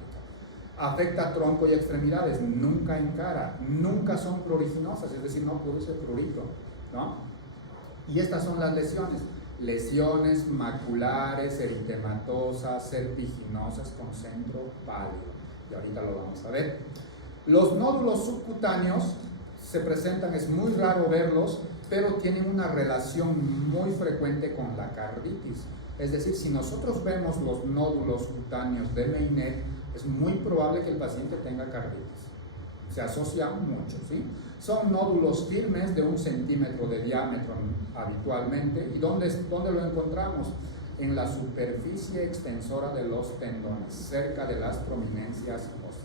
Afecta tronco y extremidades, nunca en cara, nunca son pruriginosas, es decir, no produce prurito, ¿no? Y estas son las lesiones. Lesiones maculares, eritematosas, serpiginosas con centro pálido. Y ahorita lo vamos a ver. Los nódulos subcutáneos se presentan, es muy raro verlos, pero tienen una relación muy frecuente con la carditis. Es decir, si nosotros vemos los nódulos cutáneos de Meynet, es muy probable que el paciente tenga carditis. Se asocia mucho, ¿sí? Son nódulos firmes de 1 centímetro de diámetro habitualmente. ¿Y dónde lo encontramos? En la superficie extensora de los tendones, cerca de las prominencias óseas.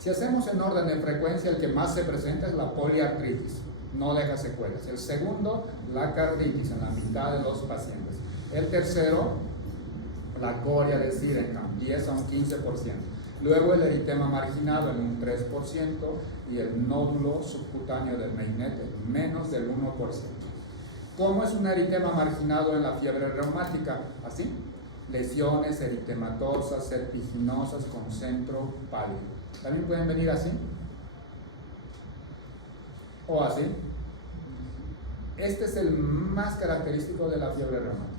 Si hacemos en orden de frecuencia, el que más se presenta es la poliartritis, no deja secuelas. El segundo, la carditis en la mitad de los pacientes. El tercero, la coria del Sydenham, 10 a un 15%. Luego el eritema marginado en un 3% y el nódulo subcutáneo del Meynet en menos del 1%. ¿Cómo es un eritema marginado en la fiebre reumática? Así, lesiones eritematosas, serpiginosas con centro pálido. También pueden venir así o así. Este es el más característico de la fiebre reumática.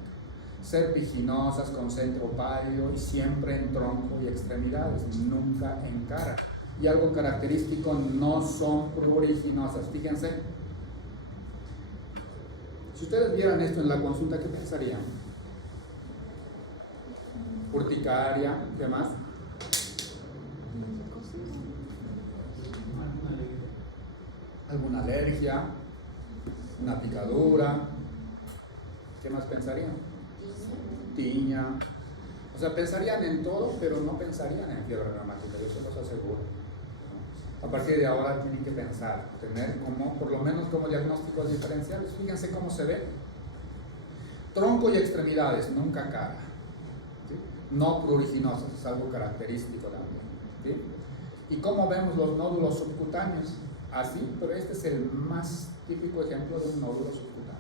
Serpiginosas con centro pálido y siempre en tronco y extremidades, nunca en cara. Y algo característico, no son pruriginosas. Fíjense, si ustedes vieran esto en la consulta, ¿qué pensarían? Urticaria, ¿qué más? ¿Alguna alergia? ¿Una picadura? ¿Qué más pensarían? Tiña. O sea, pensarían en todo, pero no pensarían en fiebre reumática, yo se los aseguro. A partir de ahora tienen que pensar, tener como, por lo menos como diagnósticos diferenciales. Fíjense cómo se ve. Tronco y extremidades, nunca cara. ¿Sí? No pruriginosas, es algo característico también. ¿Sí? ¿Y cómo vemos los nódulos subcutáneos? Así, pero este es el más típico ejemplo de un nódulo subcutáneo.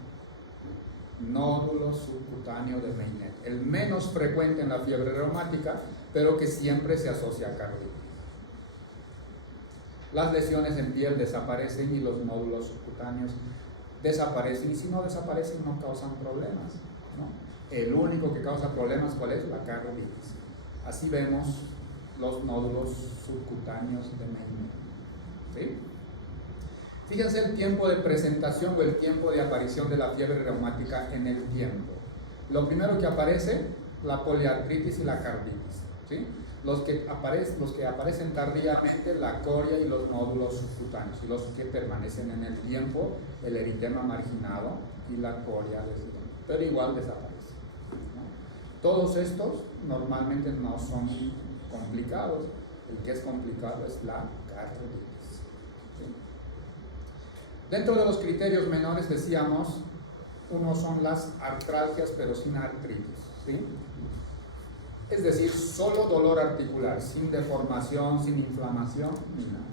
Nódulo subcutáneo de Meynet, el menos frecuente en la fiebre reumática, pero que siempre se asocia a carditis. Las lesiones en piel desaparecen y los nódulos subcutáneos desaparecen, y si no desaparecen no causan problemas, ¿no? El único que causa problemas, ¿cuál es? La carditis. Así vemos los nódulos subcutáneos de Meynet. ¿Sí? Fíjense el tiempo de presentación o el tiempo de aparición de la fiebre reumática en el tiempo. Lo primero que aparece, la poliartritis y la carditis, ¿sí? Los que aparecen tardíamente, la coria y los nódulos subcutáneos, y los que permanecen en el tiempo, el eritema marginado y la coria del Sydenham, pero igual desaparecen, ¿no? Todos estos normalmente no son complicados, el que es complicado es la carditis. Dentro de los criterios menores decíamos, uno son las artralgias pero sin artritis, ¿sí? Es decir, solo dolor articular, sin deformación, sin inflamación, ni nada.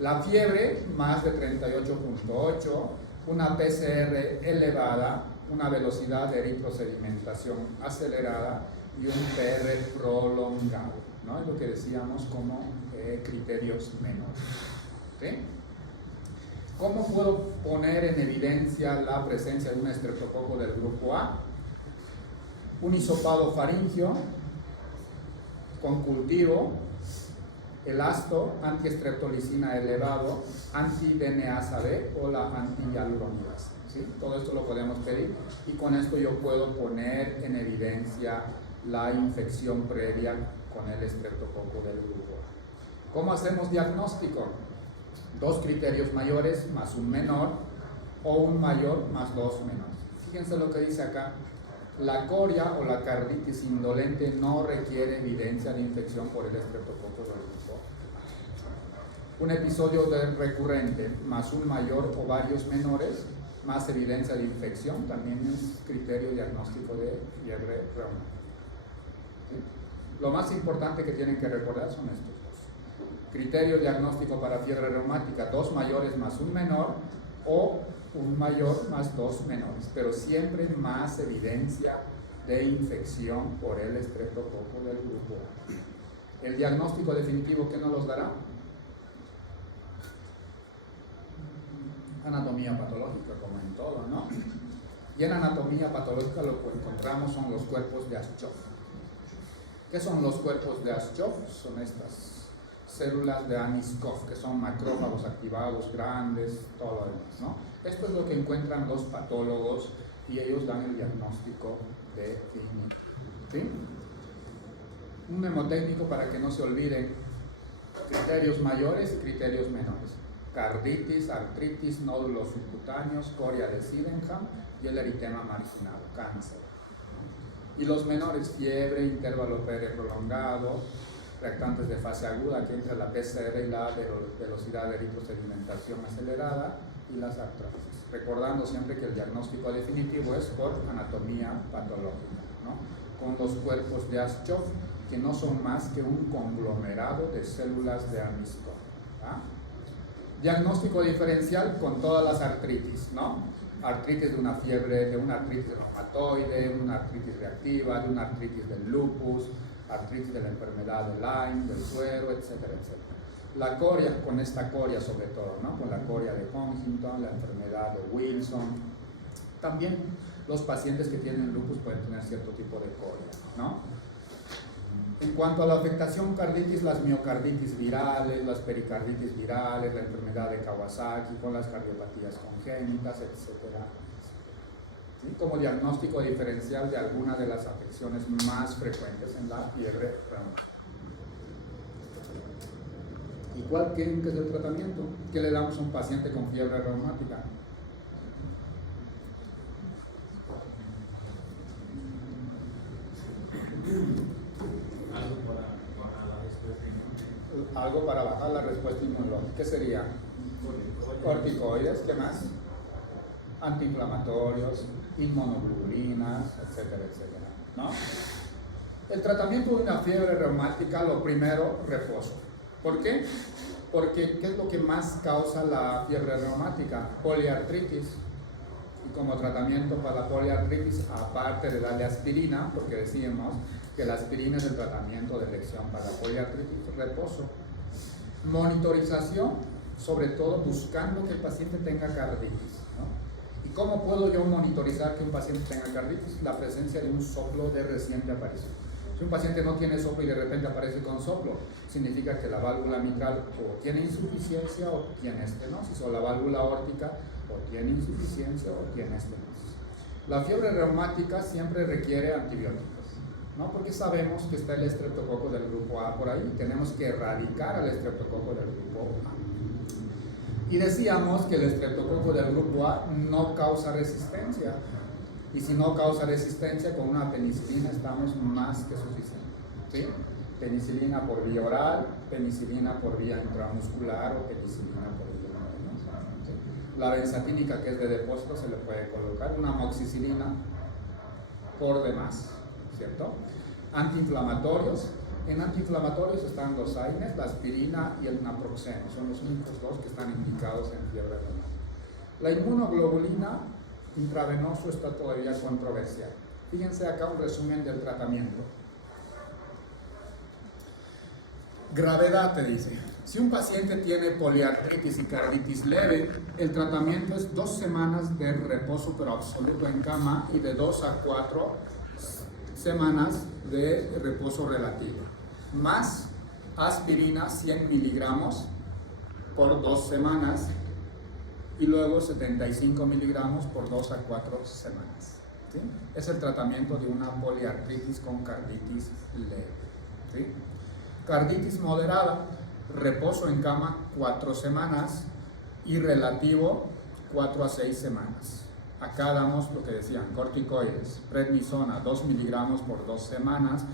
La fiebre, más de 38.8, una PCR elevada, una velocidad de eritrosedimentación acelerada y un PR prolongado, ¿no? Es lo que decíamos como criterios menores, ¿sí? ¿Cómo puedo poner en evidencia la presencia de un estreptococo del grupo A? Un hisopado faríngeo con cultivo, el ácido antiestreptolicina elevado, anti-DNasa B o la anti-hialuronidasa, ¿sí? Todo esto lo podemos pedir y con esto yo puedo poner en evidencia la infección previa con el estreptococo del grupo A. ¿Cómo hacemos diagnóstico? 2 criterios mayores más un menor o un mayor más 2 menores. Fíjense lo que dice acá. La coria o la carditis indolente no requiere evidencia de infección por el estreptococo del grupo A. Un episodio recurrente más un mayor o varios menores, más evidencia de infección, también es criterio diagnóstico de fiebre reumática. ¿Sí? Lo más importante que tienen que recordar son estos dos. Criterio diagnóstico para fiebre reumática, 2 mayores más un menor, o un mayor más 2 menores, pero siempre más evidencia de infección por el estreptococo del grupo A. El diagnóstico definitivo, ¿qué nos los dará? Anatomía patológica, como en todo, ¿no? Y en anatomía patológica lo que encontramos son los cuerpos de Aschov. ¿Qué son los cuerpos de Aschov? Son estas células de Aniskov, que son macrófagos activados, grandes, todo lo demás, ¿no? Esto es lo que encuentran los patólogos y ellos dan el diagnóstico definitivo. ¿Sí? Un mnemotécnico para que no se olviden: criterios mayores y criterios menores. Carditis, artritis, nódulos subcutáneos, coria de Sydenham y el eritema marginado, cáncer. Y los menores: fiebre, intervalo PR prolongado, reactantes de fase aguda, que entre la PCR y la velocidad de eritrosedimentación acelerada, y las artrosis. Recordando siempre que el diagnóstico definitivo es por anatomía patológica, ¿no? Con los cuerpos de Aschov, que no son más que un conglomerado de células de Aniskov. Diagnóstico diferencial con todas las artritis, ¿no? Artritis de una fiebre, de una artritis reumatoide, una artritis reactiva, de una artritis del lupus, artritis de la enfermedad de Lyme, del suero, etcétera, etcétera. La coria, con esta coria sobre todo, ¿no? Con la coria de Huntington, la enfermedad de Wilson. También los pacientes que tienen lupus pueden tener cierto tipo de coria, ¿no? En cuanto a la afectación carditis, las miocarditis virales, las pericarditis virales, la enfermedad de Kawasaki con las cardiopatías congénitas, etc. ¿Sí? Como diagnóstico diferencial de algunas de las afecciones más frecuentes en la fiebre reumática. ¿Y cuál creen que es el tratamiento? ¿Qué le damos a un paciente con fiebre reumática? Algo para bajar la respuesta inmunológica. ¿Qué sería? Corticoides, ¿qué más? Antiinflamatorios, inmunoglobulinas, etcétera, etcétera, ¿no? El tratamiento de una fiebre reumática, lo primero, reposo. ¿Por qué? Porque ¿qué es lo que más causa la fiebre reumática? Poliartritis. Y como tratamiento para la poliartritis, aparte de darle aspirina, porque decíamos que la aspirina es el tratamiento de elección para la poliartritis, reposo. Monitorización, sobre todo buscando que el paciente tenga carditis, ¿no? ¿Y cómo puedo yo monitorizar que un paciente tenga carditis? La presencia de un soplo de reciente aparición. Si un paciente no tiene soplo y de repente aparece con soplo, significa que la válvula mitral o tiene insuficiencia o tiene estenosis, o la válvula aórtica o tiene insuficiencia o tiene estenosis. La fiebre reumática siempre requiere antibióticos, ¿no? Porque sabemos que está el estreptococo del grupo A por ahí, tenemos que erradicar al estreptococo del grupo A. Y decíamos que el estreptococo del grupo A no causa resistencia, y si no causa resistencia, con una penicilina estamos más que suficientes, ¿sí? Penicilina por vía oral, penicilina por vía intramuscular o penicilina por vía intravenosa, ¿sí? La benzatínica, que es de depósito, se le puede colocar una amoxicilina por demás, ¿cierto? Antiinflamatorios. En antiinflamatorios están los AINES, la aspirina y el naproxeno. Son los únicos dos que están indicados en fiebre reumática. La inmunoglobulina intravenoso está todavía controversial. Fíjense acá un resumen del tratamiento. Gravedad, te dice. Si un paciente tiene poliartritis y carditis leve, el tratamiento es 2 semanas de reposo pero absoluto en cama y de 2 a 4 semanas de reposo relativo, más aspirina 100 miligramos por 2 semanas y luego 75 miligramos por 2 a 4 semanas. ¿Sí? Es el tratamiento de una poliartritis con carditis leve. ¿Sí? Carditis moderada, reposo en cama 4 semanas y relativo 4 a 6 semanas. Acá damos lo que decían, corticoides, prednisona 2 miligramos por 2 semanas,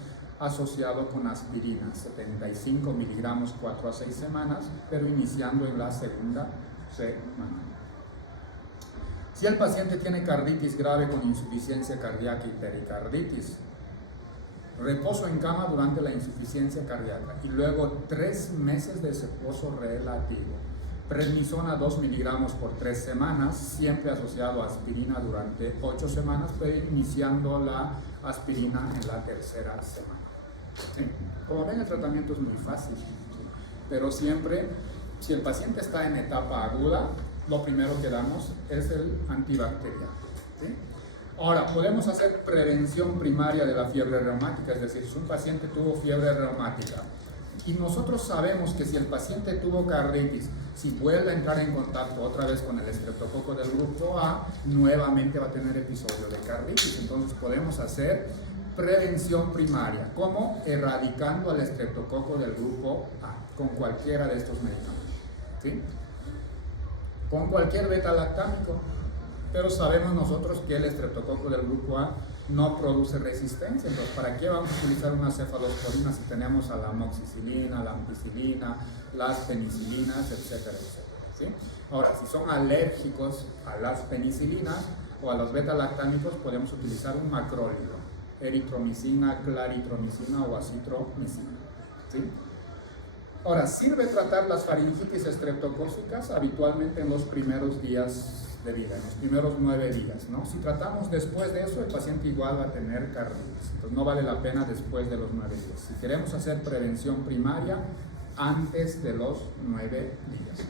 asociado con aspirina, 75 miligramos 4 a 6 semanas, pero iniciando en la segunda semana. Si el paciente tiene carditis grave con insuficiencia cardíaca y pericarditis, reposo en cama durante la insuficiencia cardíaca y luego 3 meses de reposo relativo. Prednisona 2 miligramos por 3 semanas, siempre asociado a aspirina durante 8 semanas, pero iniciando la aspirina en la tercera semana. ¿Sí? Como ven, el tratamiento es muy fácil, ¿sí? Pero siempre, si el paciente está en etapa aguda, lo primero que damos es el antibacteriano. ¿Sí? Ahora, podemos hacer prevención primaria de la fiebre reumática, es decir, si un paciente tuvo fiebre reumática y nosotros sabemos que si el paciente tuvo carditis, si vuelve a entrar en contacto otra vez con el estreptococo del grupo A, nuevamente va a tener episodio de carditis. Entonces podemos hacer prevención primaria, como erradicando al estreptococo del grupo A, con cualquiera de estos medicamentos, ¿sí? Con cualquier beta-lactámico, pero sabemos nosotros que el estreptococo del grupo A no produce resistencia. Entonces, ¿para qué vamos a utilizar una cefalosporina si tenemos a la amoxicilina, la ampicilina, las penicilinas, etcétera, etcétera, ¿sí? Ahora, si son alérgicos a las penicilinas o a los beta-lactámicos, podemos utilizar un macrólido, eritromicina, claritromicina o acitromicina, ¿sí? Ahora, sirve tratar las faringitis estreptocócicas habitualmente en los primeros días de vida, en los primeros 9 días, ¿no? Si tratamos después de eso, el paciente igual va a tener carditis, entonces no vale la pena después de los 9 días. Si queremos hacer prevención primaria, antes de los 9 días.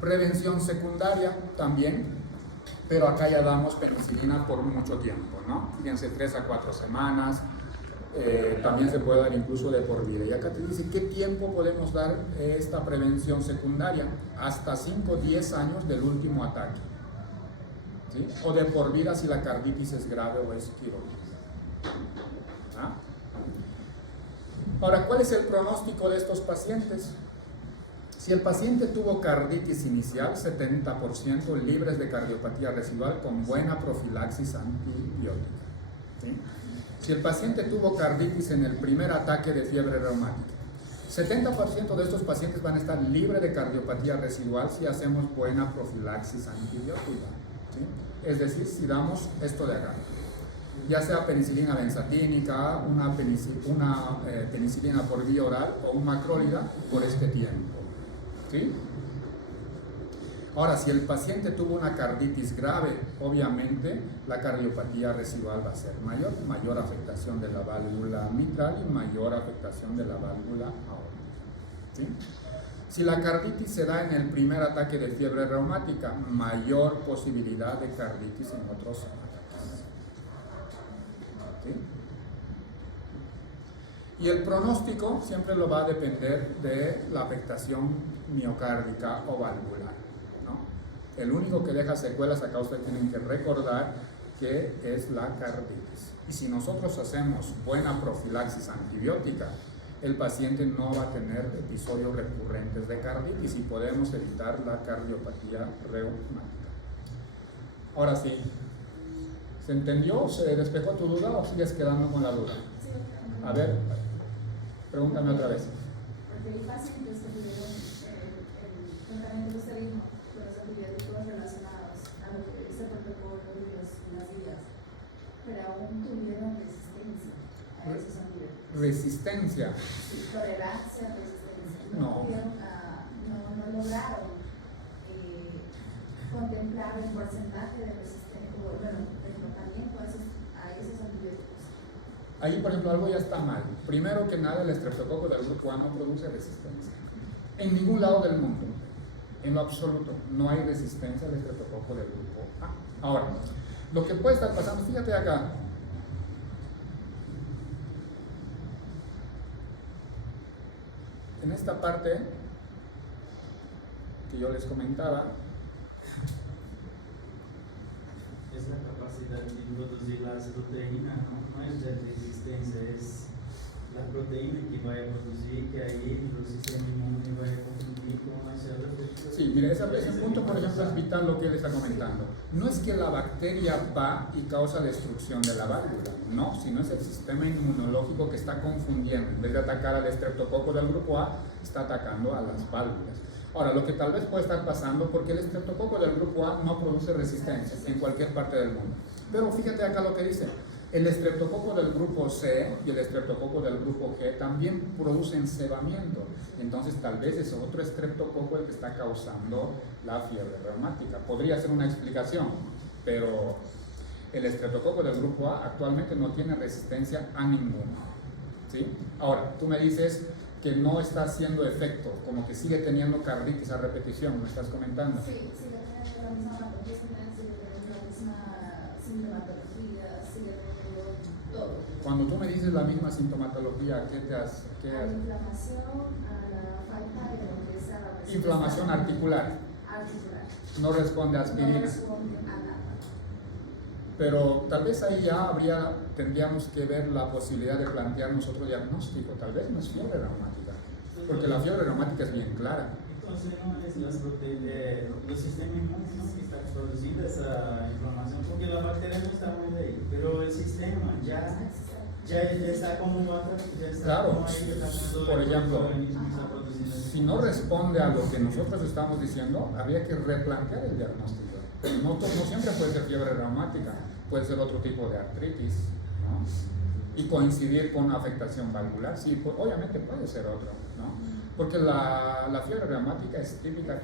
Prevención secundaria también, pero acá ya damos penicilina por mucho tiempo, ¿no? Fíjense, 3 a 4 semanas, también se puede dar incluso de por vida. Y acá te dice qué tiempo podemos dar esta prevención secundaria, hasta 5 o 10 años del último ataque, ¿sí? O de por vida si la carditis es grave o es quirúrgica. ¿Ah? Ahora, ¿cuál es el pronóstico de estos pacientes? Si el paciente tuvo carditis inicial, 70% libres de cardiopatía residual con buena profilaxis antibiótica, ¿sí? Si el paciente tuvo carditis en el primer ataque de fiebre reumática, 70% de estos pacientes van a estar libres de cardiopatía residual si hacemos buena profilaxis antibiótica, ¿sí? Es decir, si damos esto de acá, ya sea penicilina benzatínica, una penicilina por vía oral o un macrólida por este tiempo, ¿sí? Ahora, si el paciente tuvo una carditis grave, obviamente la cardiopatía residual va a ser mayor afectación de la válvula mitral y mayor afectación de la válvula aórtica, ¿sí? Si la carditis se da en el primer ataque de fiebre reumática, mayor posibilidad de carditis en otros ataques, ¿sí? Y el pronóstico siempre lo va a depender de la afectación miocárdica o valvular, ¿no? El único que deja secuelas, acá ustedes tienen que recordar que es la carditis. Y si nosotros hacemos buena profilaxis antibiótica, el paciente no va a tener episodios recurrentes de carditis y podemos evitar la cardiopatía reumática. Ahora sí, ¿se entendió? ¿Se despejó tu duda o sigues quedando con la duda? A ver, pregúntame otra vez. Porque hay pacientes que tuvieron el tratamiento de esterismo con los antibióticos relacionados a lo que se protocolo y las vías, pero aún tuvieron resistencia a esos antibióticos. Resistencia. Tolerancia, resistencia. No. No lograron contemplar el porcentaje de resistencia, bueno, el tratamiento a esos antibióticos. Ahí, por ejemplo, algo ya está mal. Primero que nada, el estreptococo del grupo A no produce resistencia. En ningún lado del mundo, en lo absoluto, no hay resistencia al estreptococo del grupo A. Ahora, lo que puede estar pasando, fíjate acá. En esta parte que yo les comentaba, es la capacidad de introducir la acetoteína, ¿no? No es de resistencia, es la proteína que va a producir, que ahí el sistema inmune va a confundir con las células. Sí, mira, ese punto, por ejemplo, es vital lo que él está comentando. No es que la bacteria va y causa destrucción de la válvula, no, sino es el sistema inmunológico que está confundiendo. En vez de atacar al estreptococo del grupo A, está atacando a las válvulas. Ahora, lo que tal vez puede estar pasando, porque el estreptococo del grupo A no produce resistencia en cualquier parte del mundo. Pero fíjate acá lo que dice. El estreptococo del grupo C y el estreptococo del grupo G también producen cebamiento. Entonces, tal vez es otro estreptococo el que está causando la fiebre reumática. Podría ser una explicación, pero el estreptococo del grupo A actualmente no tiene resistencia a ninguno. ¿Sí? Ahora, tú me dices que no está haciendo efecto, como que sigue teniendo carditis a repetición, me estás comentando. Sí, sigue teniendo la misma patología, sigue teniendo la misma sintomatología, sigue teniendo todo. Cuando tú me dices la misma sintomatología, ¿qué te hace? A la inflamación, a la falta de lo que es la Inflamación articular. Articular. No responde a aspirina. No responde a nada. Pero tal vez ahí ya tendríamos que ver la posibilidad de plantearnos otro diagnóstico. Tal vez no es fiebre reumática, porque la fiebre reumática es bien clara. Entonces no es los sistemas inmunes que están produciendo esa inflamación, porque la bacteria no está muy ahí, pero el sistema ya está como ya está Claro, como ahí, está por ejemplo, está produciendo. si no responde a lo que nosotros estamos diciendo, habría que replantear el diagnóstico. No siempre puede ser fiebre reumática, puede ser otro tipo de artritis, ¿no? Y coincidir con una afectación valvular, sí, pues, obviamente puede ser otro, ¿no? Porque la fiebre reumática es típica,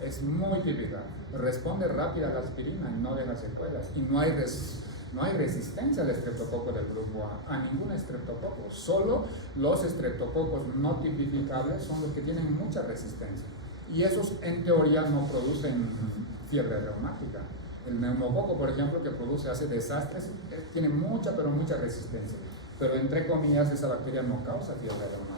es muy típica, responde rápida a la aspirina y no deja secuelas, y no hay resistencia al estreptococo del grupo A ningún estreptococo, solo los estreptococos no tipificables son los que tienen mucha resistencia, y esos en teoría no producen fiebre reumática. El neumococo, por ejemplo, que hace desastres, tiene mucha, pero mucha resistencia. Pero entre comillas, esa bacteria no causa fiebre reumática.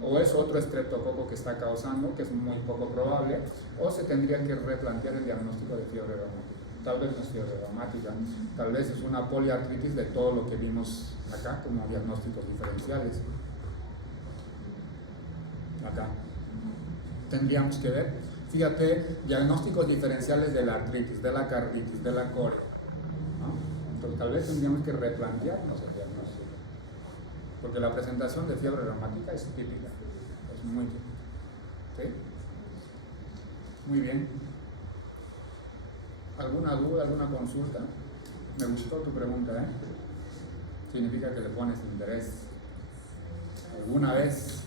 O es otro estreptococo que está causando, que es muy poco probable, o se tendría que replantear el diagnóstico de fiebre reumática. Tal vez no es fiebre reumática, tal vez es una poliartritis de todo lo que vimos acá como diagnósticos diferenciales. Acá. Tendríamos que ver. Fíjate, diagnósticos diferenciales de la artritis, de la carditis, de la corea, ¿no? Entonces tal vez tendríamos que replantearnos el diagnóstico, porque la presentación de fiebre reumática es típica, es muy típica. ¿Sí? Muy bien. ¿Alguna duda, alguna consulta? Me gustó tu pregunta, ¿eh? Significa que le pones interés. ¿Alguna vez?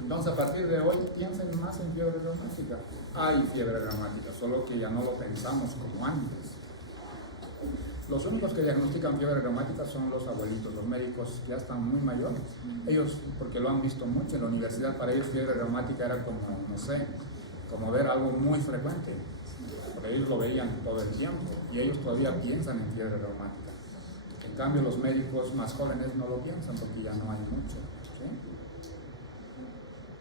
Entonces, a partir de hoy, piensen más en fiebre reumática. Hay fiebre reumática, solo que ya no lo pensamos como antes. Los únicos que diagnostican fiebre reumática son los abuelitos, los médicos que ya están muy mayores. Ellos, porque lo han visto mucho en la universidad, para ellos fiebre reumática era como, no sé, como ver algo muy frecuente. Porque ellos lo veían todo el tiempo y ellos todavía piensan en fiebre reumática. En cambio, los médicos más jóvenes no lo piensan porque ya no hay mucho. ¿Sí?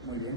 Muy bien.